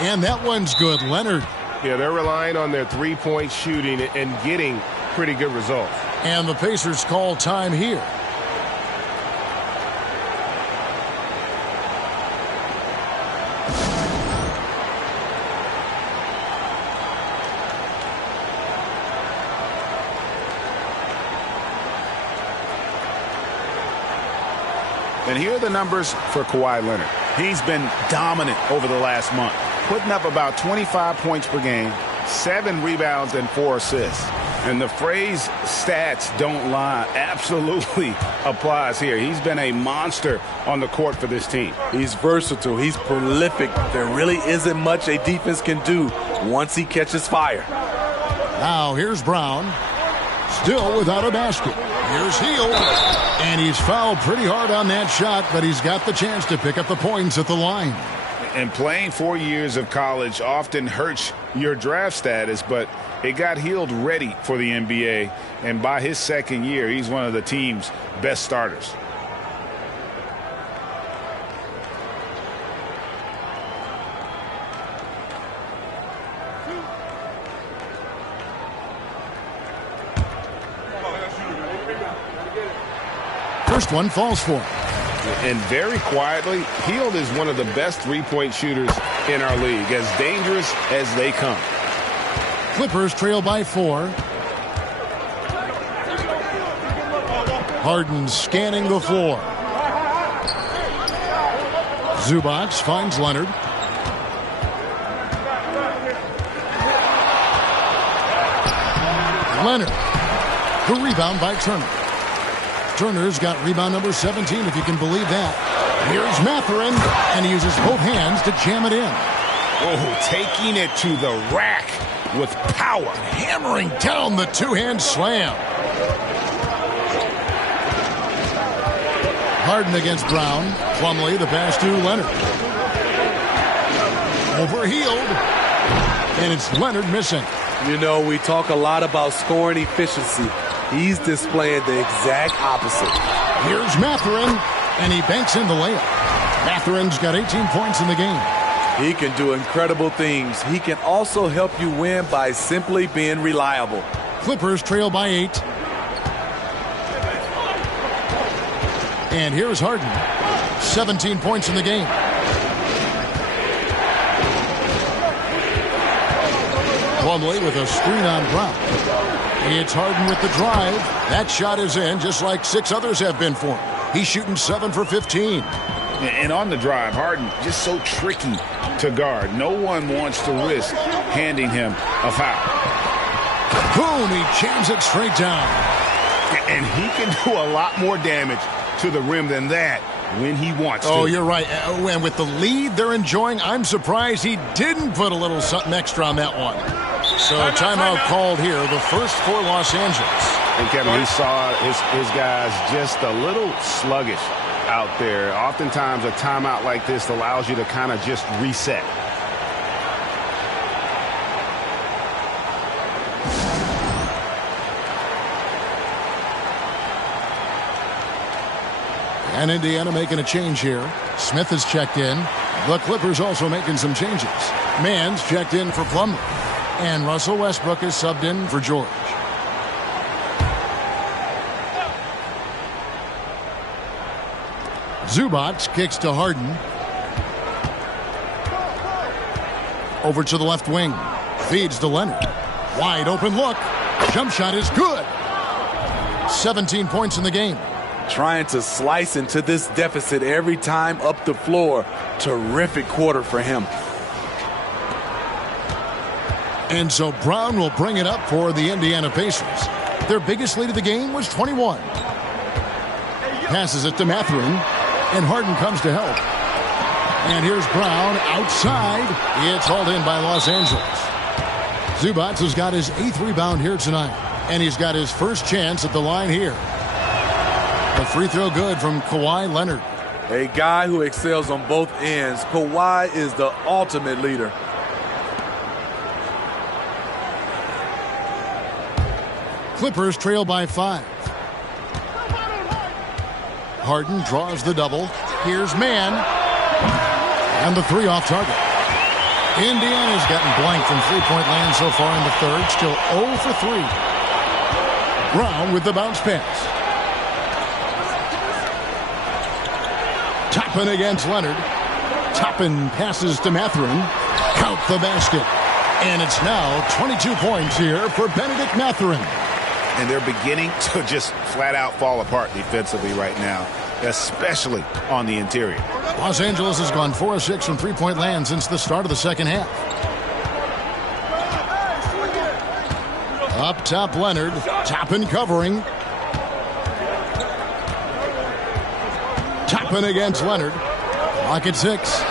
And that one's good, Leonard. Yeah, they're relying on their three-point shooting and getting pretty good results. And the Pacers call time here. And here are the numbers for Kawhi Leonard. He's been dominant over the last month, putting up about 25 points per game, 7 rebounds, and 4 assists. And the phrase stats don't lie absolutely applies here. He's been a monster on the court for this team. He's versatile. He's prolific. There really isn't much a defense can do once he catches fire. Now here's Brown. Still without a basket. Here's Hield. And he's fouled pretty hard on that shot, but he's got the chance to pick up the points at the line. And playing 4 years of college often hurts your draft status, but it got Hield ready for the NBA. And by his second year, he's one of the team's best starters. First one falls for him. And very quietly, Hield is one of the best three-point shooters in our league, as dangerous as they come. Clippers trail by 4. Harden scanning the floor. Zubac finds Leonard. Leonard. The rebound by Turner. Turner's got rebound number 17, if you can believe that. Here's Mathurin, and he uses both hands to jam it in. Oh, taking it to the rack with power. Hammering down the two-hand slam. Harden against Brown. Plumlee, the pass to Leonard. Overhealed. And it's Leonard missing. You know, we talk a lot about scoring efficiency. He's displaying the exact opposite. Here's Mathurin, and he banks in the layup. Mathurin's got 18 points in the game. He can do incredible things. He can also help you win by simply being reliable. Clippers trail by 8. And here's Harden. 17 points in the game. Plumlee with a screen on Brown. It's Harden with the drive. That shot is in, just like 6 others have been for him. He's shooting 7 for 15. And on the drive, Harden just so tricky to guard. No one wants to risk handing him a foul. Boom, he jams it straight down. And he can do a lot more damage to the rim than that when he wants to. Oh, you're right. And with the lead they're enjoying, I'm surprised he didn't put a little something extra on that one. So timeout called here, the first for Los Angeles. And Kevin, he saw his guys just a little sluggish out there. Oftentimes a timeout like this allows you to kind of just reset. And Indiana making a change here. Smith has checked in. The Clippers also making some changes. Mann's checked in for Plumlee. And Russell Westbrook is subbed in for George. Zubac kicks to Harden. Over to the left wing. Feeds to Leonard. Wide open look. Jump shot is good. 17 points in the game. Trying to slice into this deficit every time up the floor. Terrific quarter for him. And so Brown will bring it up for the Indiana Pacers. Their biggest lead of the game was 21. Passes it to Mathurin, and Harden comes to help. And here's Brown outside. It's hauled in by Los Angeles. Zubac has got his 8th rebound here tonight, and he's got his first chance at the line here. A free throw good from Kawhi Leonard. A guy who excels on both ends. Kawhi is the ultimate leader. Clippers trail by 5. Harden draws the double. Here's Mann. And the 3 off target. Indiana's gotten blank from three-point land so far in the third. Still 0 for 3. Brown with the bounce pass. Toppin against Leonard. Toppin passes to Mathurin. Count the basket. And it's now 22 points here for Benedict Mathurin. And they're beginning to just flat out fall apart defensively right now, especially on the interior. Los Angeles has gone 4 of 6 from three-point land since the start of the second half. Up top, Leonard. Toppin covering. Toppin against Leonard. Clock at 6.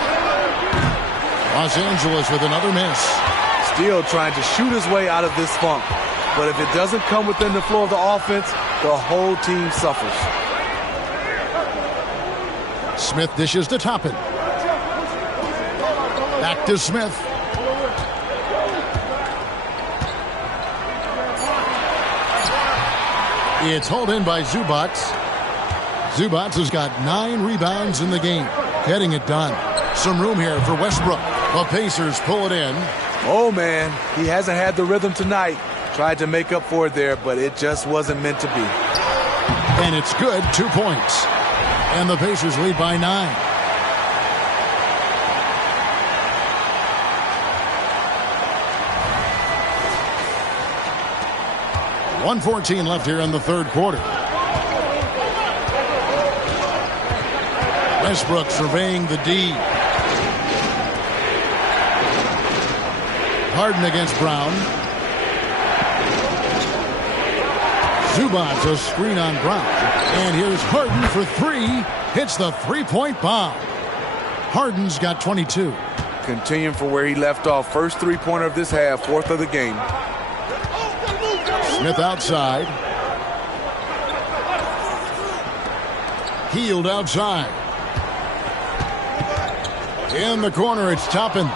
Los Angeles with another miss. Still trying to shoot his way out of this funk. But if it doesn't come within the flow of the offense, the whole team suffers. Smith dishes to Toppin. Back to Smith. It's hauled in by Zubac. Zubac has got 9 rebounds in the game. Getting it done. Some room here for Westbrook. The Pacers pull it in. Oh, man. He hasn't had the rhythm tonight. Tried to make up for it there, but it just wasn't meant to be. And it's good. 2 points. And the Pacers lead by 9. .114 left here in the third quarter. Westbrook surveying the D. Harden against Brown. Zubac a screen on Brown. And here's Harden for 3. Hits the three-point bomb. Harden's got 22. Continuing from where he left off. First three-pointer of this half, 4th of the game. Smith outside. Healed outside. In the corner, it's Toppin.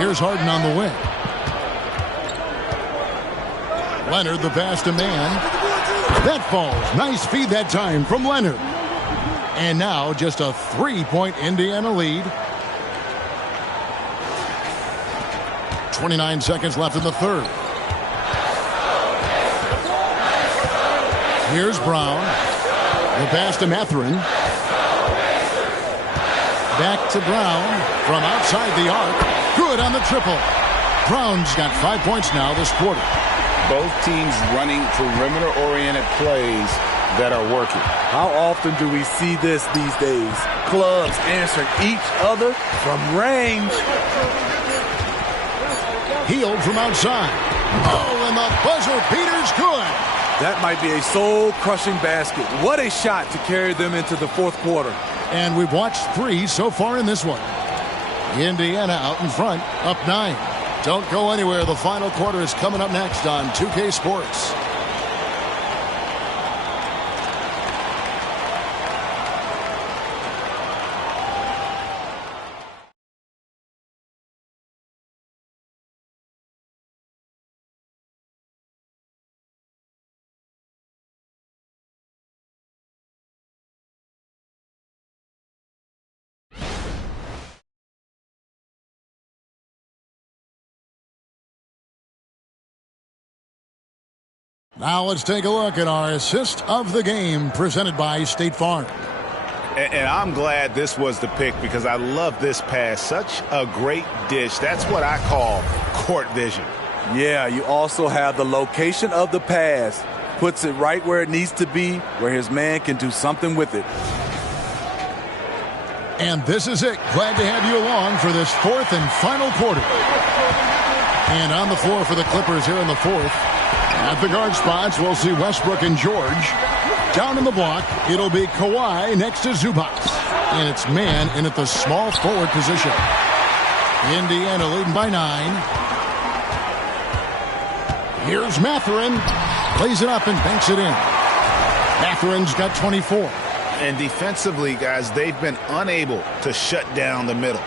Here's Harden on the wing. Leonard, the pass to man. That falls. Nice feed that time from Leonard. And now just a 3-point Indiana lead. 29 seconds left in the third. Here's Brown. The pass to Mathurin. Back to Brown from outside the arc. Good on the triple. Brown's got 5 points now this quarter. Both teams running perimeter-oriented plays that are working. How often do we see this these days? Clubs answering each other from range. Healed from outside. Oh, and the buzzer beater's good. That might be a soul-crushing basket. What a shot to carry them into the fourth quarter. And we've watched 3 so far in this one. Indiana out in front, up 9. Don't go anywhere. The final quarter is coming up next on 2K Sports. Now let's take a look at our assist of the game presented by State Farm. And I'm glad this was the pick because I love this pass. Such a great dish. That's what I call court vision. Yeah, you also have the location of the pass. Puts it right where it needs to be, where his man can do something with it. And this is it. Glad to have you along for this fourth and final quarter. And on the floor for the Clippers here in the fourth. At the guard spots, we'll see Westbrook and George. Down in the block, it'll be Kawhi next to Zubac. And it's man in at the small forward position. Indiana leading by 9. Here's Mathurin. Plays it up and banks it in. Mathurin's got 24. And defensively, guys, they've been unable to shut down the middle.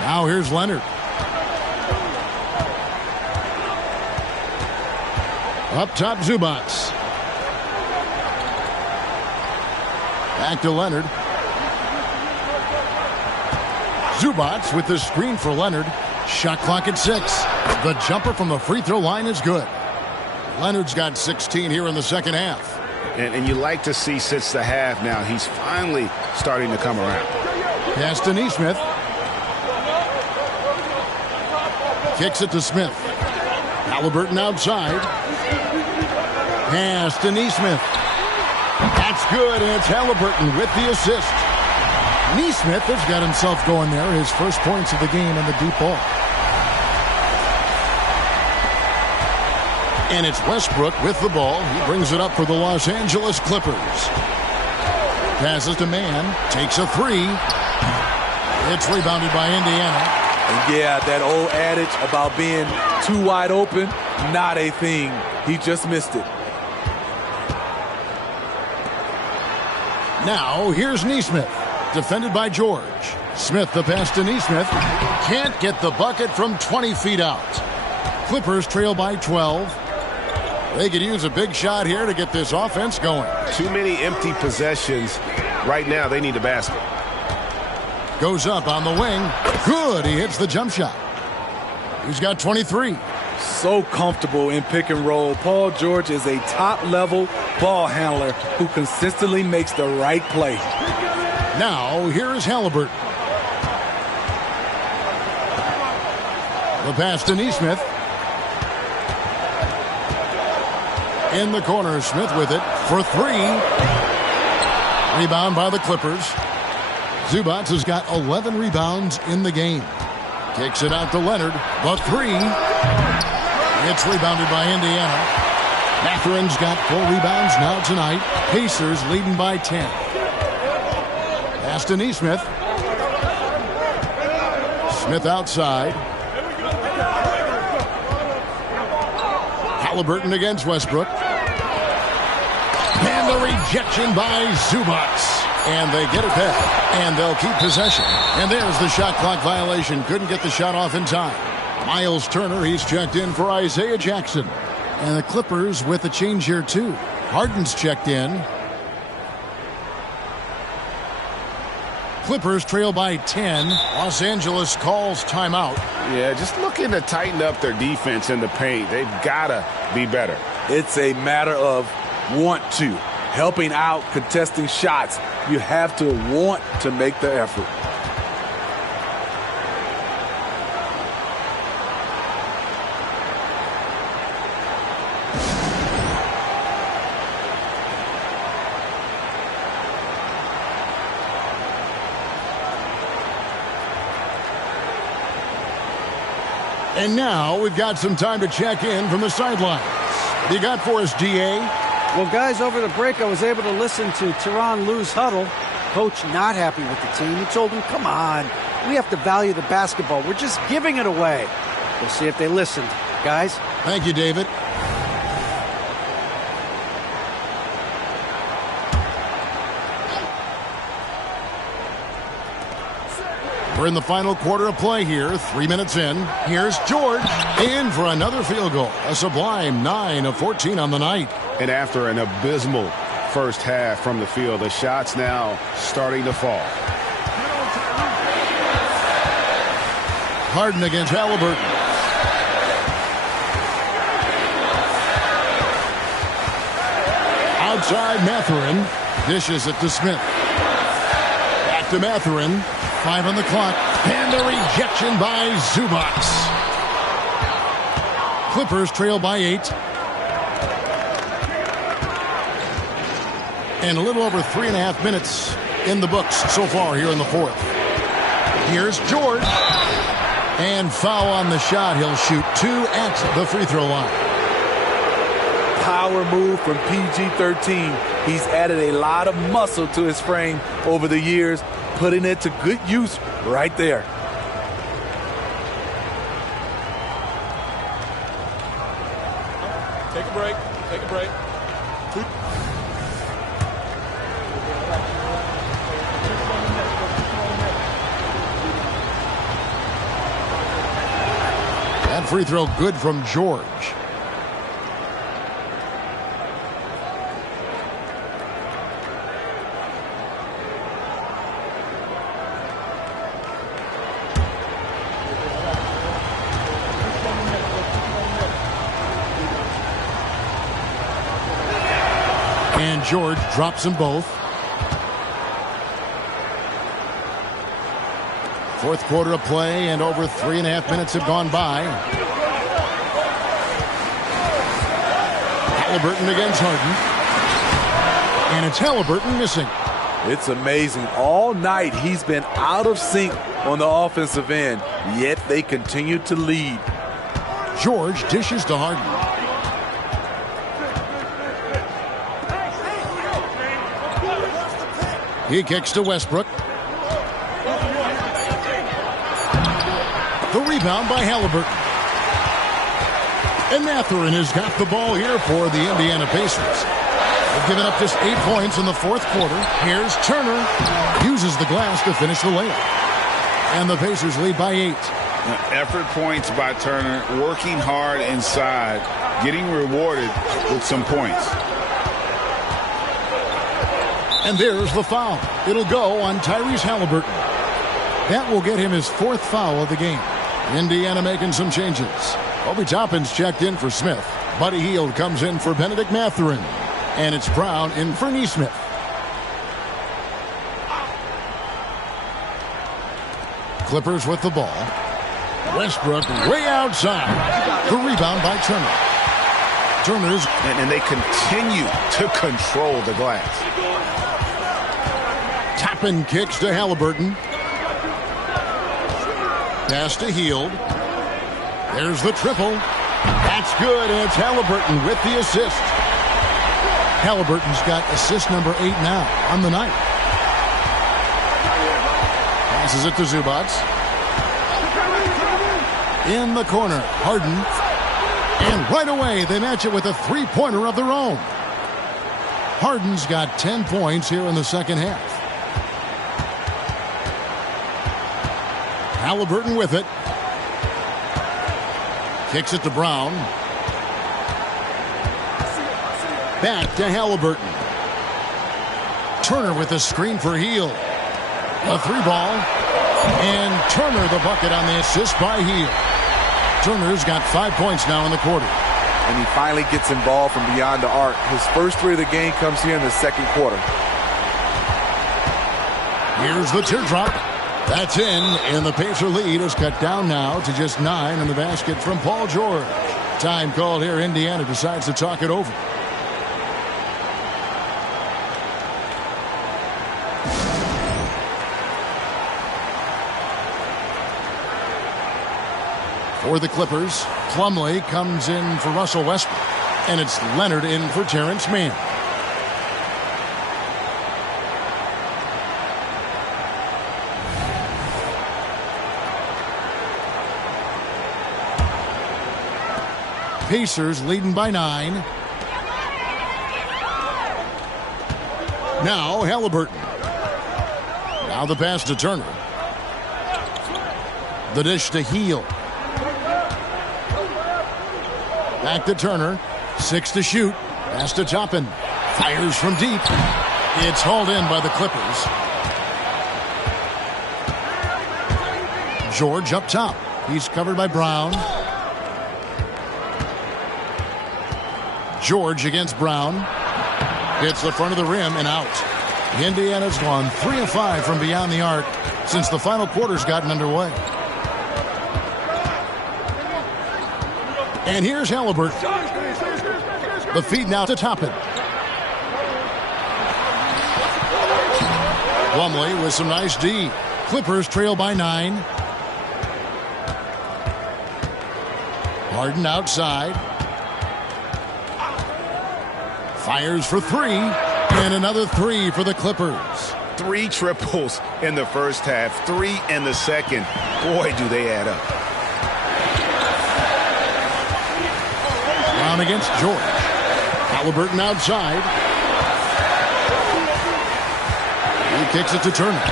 Now here's Leonard. Up top, Zubac. Back to Leonard. Zubac with the screen for Leonard. Shot clock at 6. The jumper from the free throw line is good. Leonard's got 16 here in the second half. And you like to see since the half now, he's finally starting to come around. Pass to Nesmith. Kicks it to Smith. Halliburton outside. Pass to Nesmith. That's good, and it's Halliburton with the assist. Nesmith has got himself going there. His first points of the game on the deep ball. And it's Westbrook with the ball. He brings it up for the Los Angeles Clippers. Passes to man. Takes a 3. It's rebounded by Indiana. And yeah, that old adage about being too wide open, not a thing. He just missed it. Now, here's Nesmith, defended by George. Smith, the pass to Nesmith. Can't get the bucket from 20 feet out. Clippers trail by 12. They could use a big shot here to get this offense going. Too many empty possessions. Right now, they need a basket. Goes up on the wing. Good. He hits the jump shot. He's got 23. So comfortable in pick and roll. Paul George is a top-level ball handler who consistently makes the right play. Now, here is Halliburton. The pass to Nesmith. In the corner, Smith with it for 3. Rebound by the Clippers. Zubac has got 11 rebounds in the game. Kicks it out to Leonard. The 3. It's rebounded by Indiana. Mathurin's got 4 rebounds now tonight. Pacers leading by 10. Pass to Nesmith. Smith outside. Halliburton against Westbrook. And the rejection by Zubac. And they get it back. And they'll keep possession. And there's the shot clock violation. Couldn't get the shot off in time. Miles Turner, he's checked in for Isaiah Jackson. And the Clippers with a change here, too. Harden's checked in. Clippers trail by 10. Los Angeles calls timeout. Yeah, just looking to tighten up their defense in the paint. They've got to be better. It's a matter of want to. Helping out, contesting shots. You have to want to make the effort. And now we've got some time to check in from the sidelines. What you got for us, DA? Well, guys, over the break, I was able to listen to Tyronn Lue's huddle. Coach not happy with the team. He told him, come on, we have to value the basketball. We're just giving it away. We'll see if they listened. Guys? Thank you, David. We're in the final quarter of play here. 3 minutes in. Here's George in for another field goal. A sublime 9 of 14 on the night. And after an abysmal first half from the field, the shots now starting to fall. Harden against Halliburton. Outside Mathurin. Dishes it to Smith. Back to Mathurin. 5 on the clock. And a rejection by Zubac. Clippers trail by 8. And a little over 3.5 minutes in the books so far here in the fourth. Here's George. And foul on the shot. He'll shoot 2 at the free throw line. Power move from PG-13. He's added a lot of muscle to his frame over the years, putting it to good use right there. Take a break. Take a break. That free throw good from George. And George drops them both. Fourth quarter of play, and over 3.5 minutes have gone by. Halliburton against Harden. And it's Halliburton missing. It's amazing. All night he's been out of sync on the offensive end, yet they continue to lead. George dishes to Harden. He kicks to Westbrook. The rebound by Halliburton. And Mathurin has got the ball here for the Indiana Pacers. They've given up just 8 points in the fourth quarter. Here's Turner. Uses the glass to finish the layup. And the Pacers lead by 8. Effort points by Turner, working hard inside, getting rewarded with some points. And there's the foul. It'll go on Tyrese Halliburton. That will get him his 4th foul of the game. Indiana making some changes. Obi Toppin's checked in for Smith. Buddy Hield comes in for Benedict Mathurin. And it's Brown in for Nesmith. Clippers with the ball. Westbrook way outside. The rebound by Turner. Turner's... And they continue to control the glass. Toppin kicks to Halliburton. Pass to Hield. There's the triple. That's good, and it's Halliburton with the assist. Halliburton's got assist number 8 now on the night. Passes it to Zubac. In the corner, Harden. And right away, they match it with a three-pointer of their own. Harden's got 10 points here in the second half. Haliburton with it. Kicks it to Brown. Back to Haliburton. Turner with a screen for Hield. A three ball. And Turner the bucket on the assist by Hield. Turner's got 5 points now in the quarter. And he finally gets involved from beyond the arc. His first three of the game comes here in the second quarter. Here's the teardrop. That's in, and the Pacer lead is cut down now to just 9 in the basket from Paul George. Time called here. Indiana decides to talk it over. For the Clippers, Plumlee comes in for Russell Westbrook, and it's Leonard in for Terrence Mann. Pacers leading by 9. Now Haliburton. Now the pass to Turner. The dish to Hield. Back to Turner. 6 to shoot. Pass to Toppin. Fires from deep. It's hauled in by the Clippers. George up top. He's covered by Brown. George against Brown. Hits the front of the rim and out. Indiana's gone 3 of 5 from beyond the arc since the final quarter's gotten underway. And here's Haliburton. The feed now to Toppin. Plumlee with some nice D. Clippers trail by 9. Harden outside. Fires for 3. And another 3 for the Clippers. 3 triples in the first half. 3 in the second. Boy, do they add up. Brown against George. Haliburton outside. He kicks it to Turner.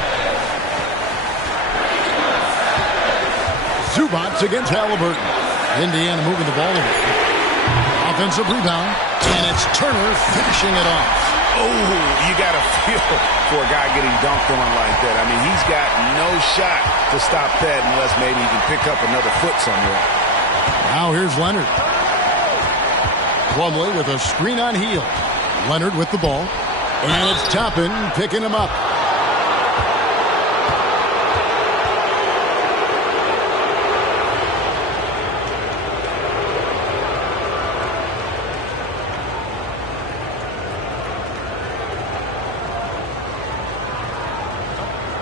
Zubac against Haliburton. Indiana moving the ball away. Offensive rebound. And it's Turner finishing it off. Oh, you got to feel for a guy getting dunked on like that. I mean, he's got no shot to stop that unless maybe he can pick up another foot somewhere. Now here's Leonard. Plumlee with a screen on Hield. Leonard with the ball. And it's Toppin picking him up.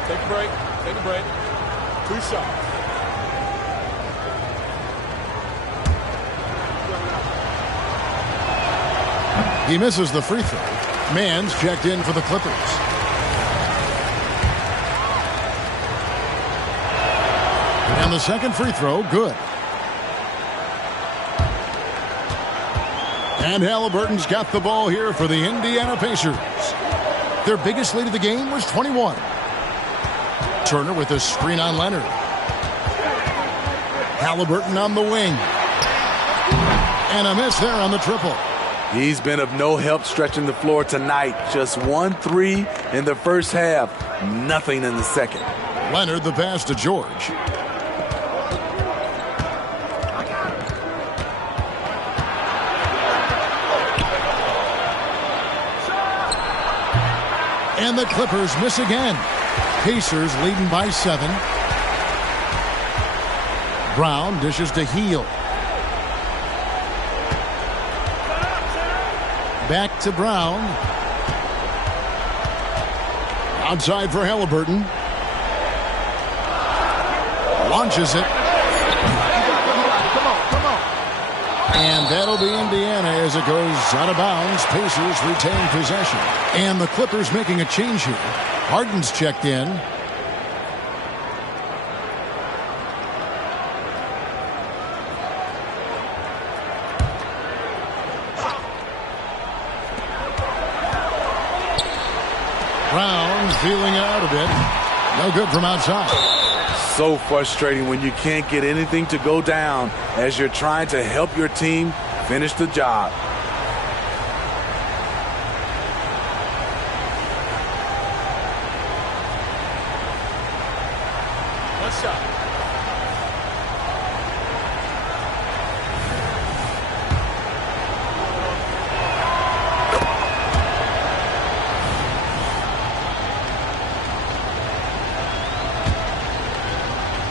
Take a break. Take a break. 2 shots. He misses the free throw. Mann's checked in for the Clippers. And the second free throw, good. And Haliburton's got the ball here for the Indiana Pacers. Their biggest lead of the game was 21. Turner with a screen on Leonard. Haliburton on the wing. And a miss there on the triple. He's been of no help stretching the floor tonight. Just 1 3 in the first half. Nothing in the second. Leonard the pass to George. And the Clippers miss again. Pacers leading by 7. Brown dishes to Hield. Back to Brown. Outside for Haliburton. Launches it. And that'll be Indiana as it goes out of bounds. Pacers retain possession. And the Clippers making a change here. Harden's checked in. Brown feeling it out a bit. No good from outside. So frustrating when you can't get anything to go down as you're trying to help your team finish the job. What's up?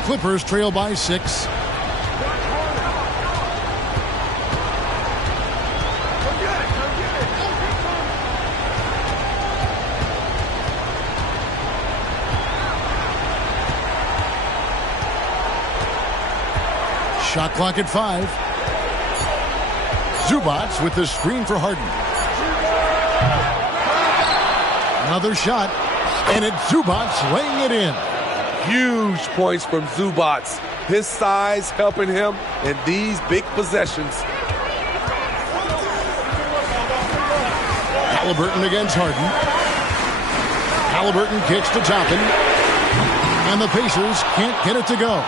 Clippers trail by 6. Shot clock at 5. Zubac with the screen for Harden. Another shot, and it's Zubac laying it in. Huge points from Zubac. His size helping him in these big possessions. Halliburton against Harden. Halliburton kicks to Toppin. And the Pacers can't get it to go.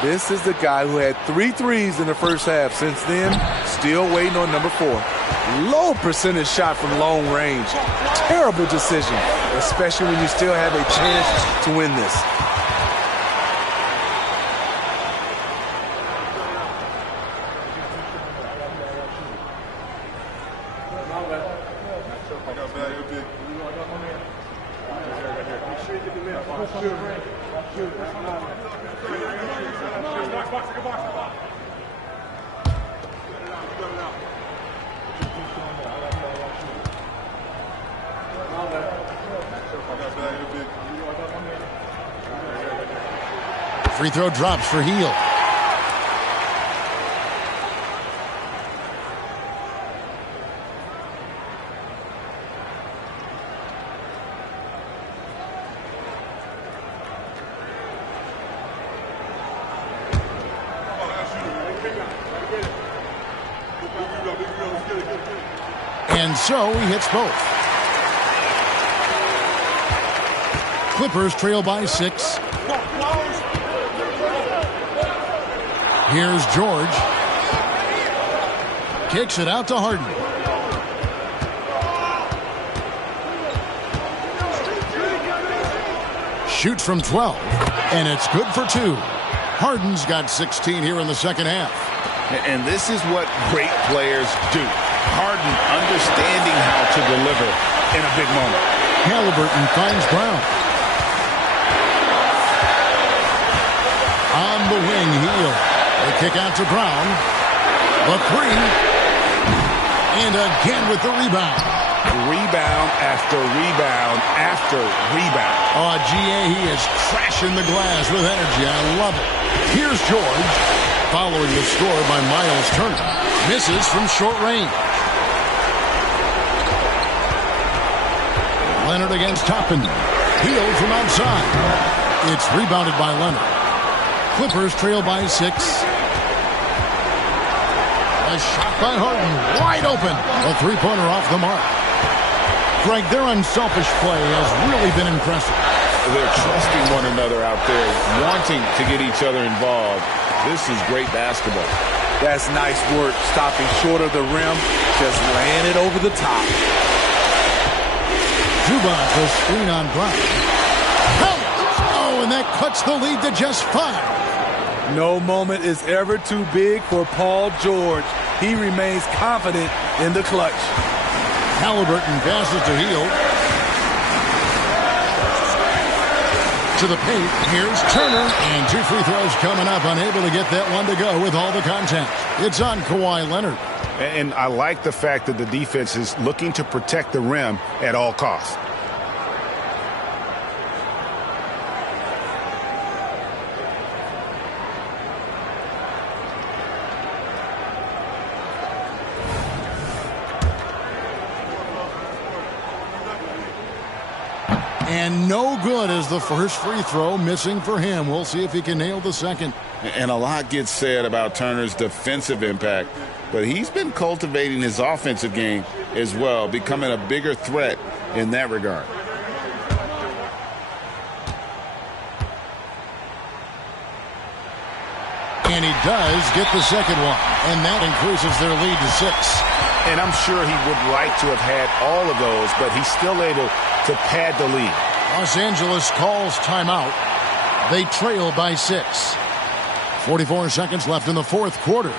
This is the guy who had 3 threes in the first half. Since then, still waiting on number 4. Low percentage shot from long range. Terrible decision, especially when you still have a chance to win this. Free throw drops for Hield. And so he hits both. Clippers trail by 6. Here's George. Kicks it out to Harden. Shoots from 12, and it's good for 2. Harden's got 16 here in the second half. And this is what great players do. Harden understanding how to deliver in a big moment. Halliburton finds Brown. On the wing, Hield. The kick out to Brown. The 3. And again with the rebound. Rebound after rebound after rebound. Oh, GA, he is crashing the glass with energy. I love it. Here's George. Following the score by Miles Turner. Misses from short range. Leonard against Toppin. Hield from outside. It's rebounded by Leonard. Clippers trail by 6. A shot by Harden. Wide open. A three-pointer off the mark. Greg, their unselfish play has really been impressive. They're trusting one another out there, wanting to get each other involved. This is great basketball. That's nice work, stopping short of the rim, just laying it over the top. Zubac will screen on Brown. Oh, and that cuts the lead to just 5. No moment is ever too big for Paul George. He remains confident in the clutch. Halliburton passes to Hield. To the paint. Here's Turner. And 2 free throws coming up. Unable to get that one to go with all the contact. It's on Kawhi Leonard. And I like the fact that the defense is looking to protect the rim at all costs. And no good as the first free throw missing for him. We'll see if he can nail the second. And a lot gets said about Turner's defensive impact, but he's been cultivating his offensive game as well, becoming a bigger threat in that regard. And he does get the second one, and that increases their lead to 6. And I'm sure he would like to have had all of those, but he's still able to pad the lead. Los Angeles calls timeout. They trail by 6. 44 seconds left in the fourth quarter.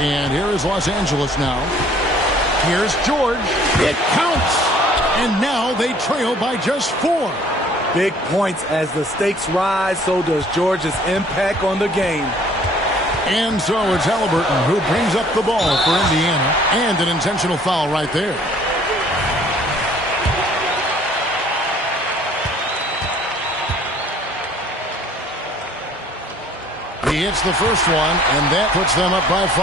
And here is Los Angeles now. Here's George. It counts. And now they trail by just 4. Big points as the stakes rise, so does George's impact on the game. And so it's Haliburton who brings up the ball for Indiana. And an intentional foul right there. He hits the first one, and that puts them up by 5.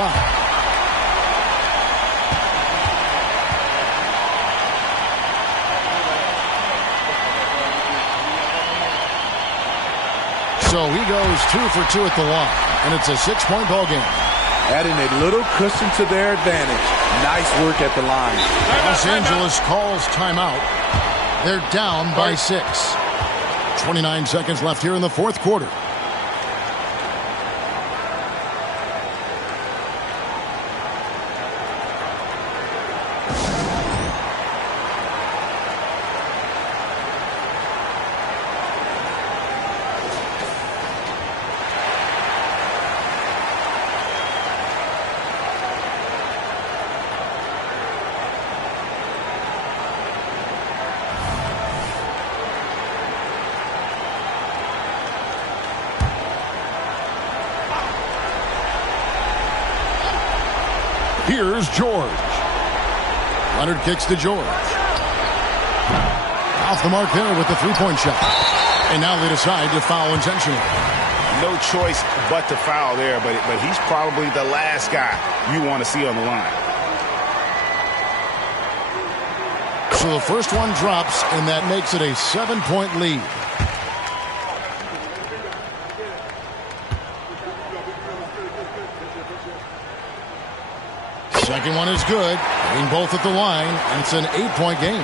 So he goes 2 for 2 at the line, and it's a 6-point ball game. Adding a little cushion to their advantage. Nice work at the line. Los Angeles calls timeout. They're down by 6. 29 seconds left here in the fourth quarter. Here's George. Leonard kicks to George. Off the mark there with the three-point shot. And now they decide to foul intentionally. No choice but to foul there, but he's probably the last guy you want to see on the line. So the first one drops, and that makes it a 7-point lead. Second one is good. Hitting both at the line, and it's an 8-point game.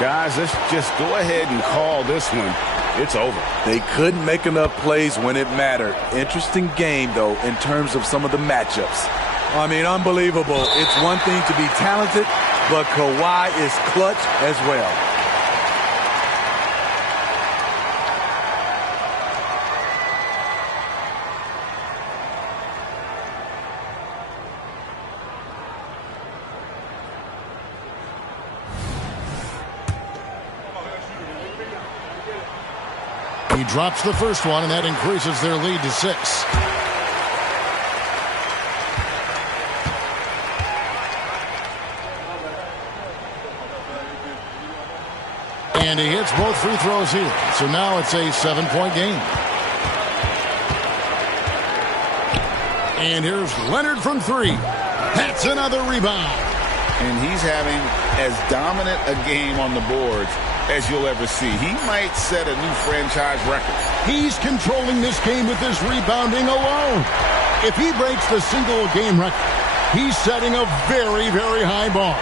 Guys, let's just go ahead and call this one. It's over. They couldn't make enough plays when it mattered. Interesting game, though, in terms of some of the matchups. I mean, unbelievable. It's one thing to be talented, but Kawhi is clutch as well. He drops the first one, and that increases their lead to 6. And he hits both free throws here. So now it's a 7-point game. And here's Leonard from 3. That's another rebound. And he's having as dominant a game on the boards as you'll ever see. He might set a new franchise record. He's controlling this game with his rebounding alone. If he breaks the single-game record, he's setting a very, very high bar.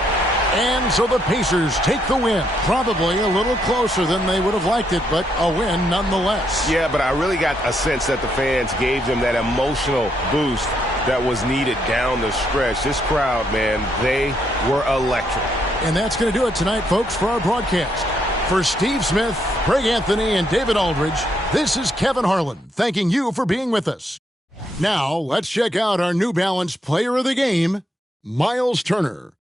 And so the Pacers take the win. Probably a little closer than they would have liked it, but a win nonetheless. Yeah, but I really got a sense that the fans gave them that emotional boost that was needed down the stretch. This crowd, man, they were electric. And that's going to do it tonight, folks, for our broadcast. For Steve Smith, Craig Anthony, and David Aldridge, this is Kevin Harlan thanking you for being with us. Now, let's check out our New Balance player of the game, Miles Turner.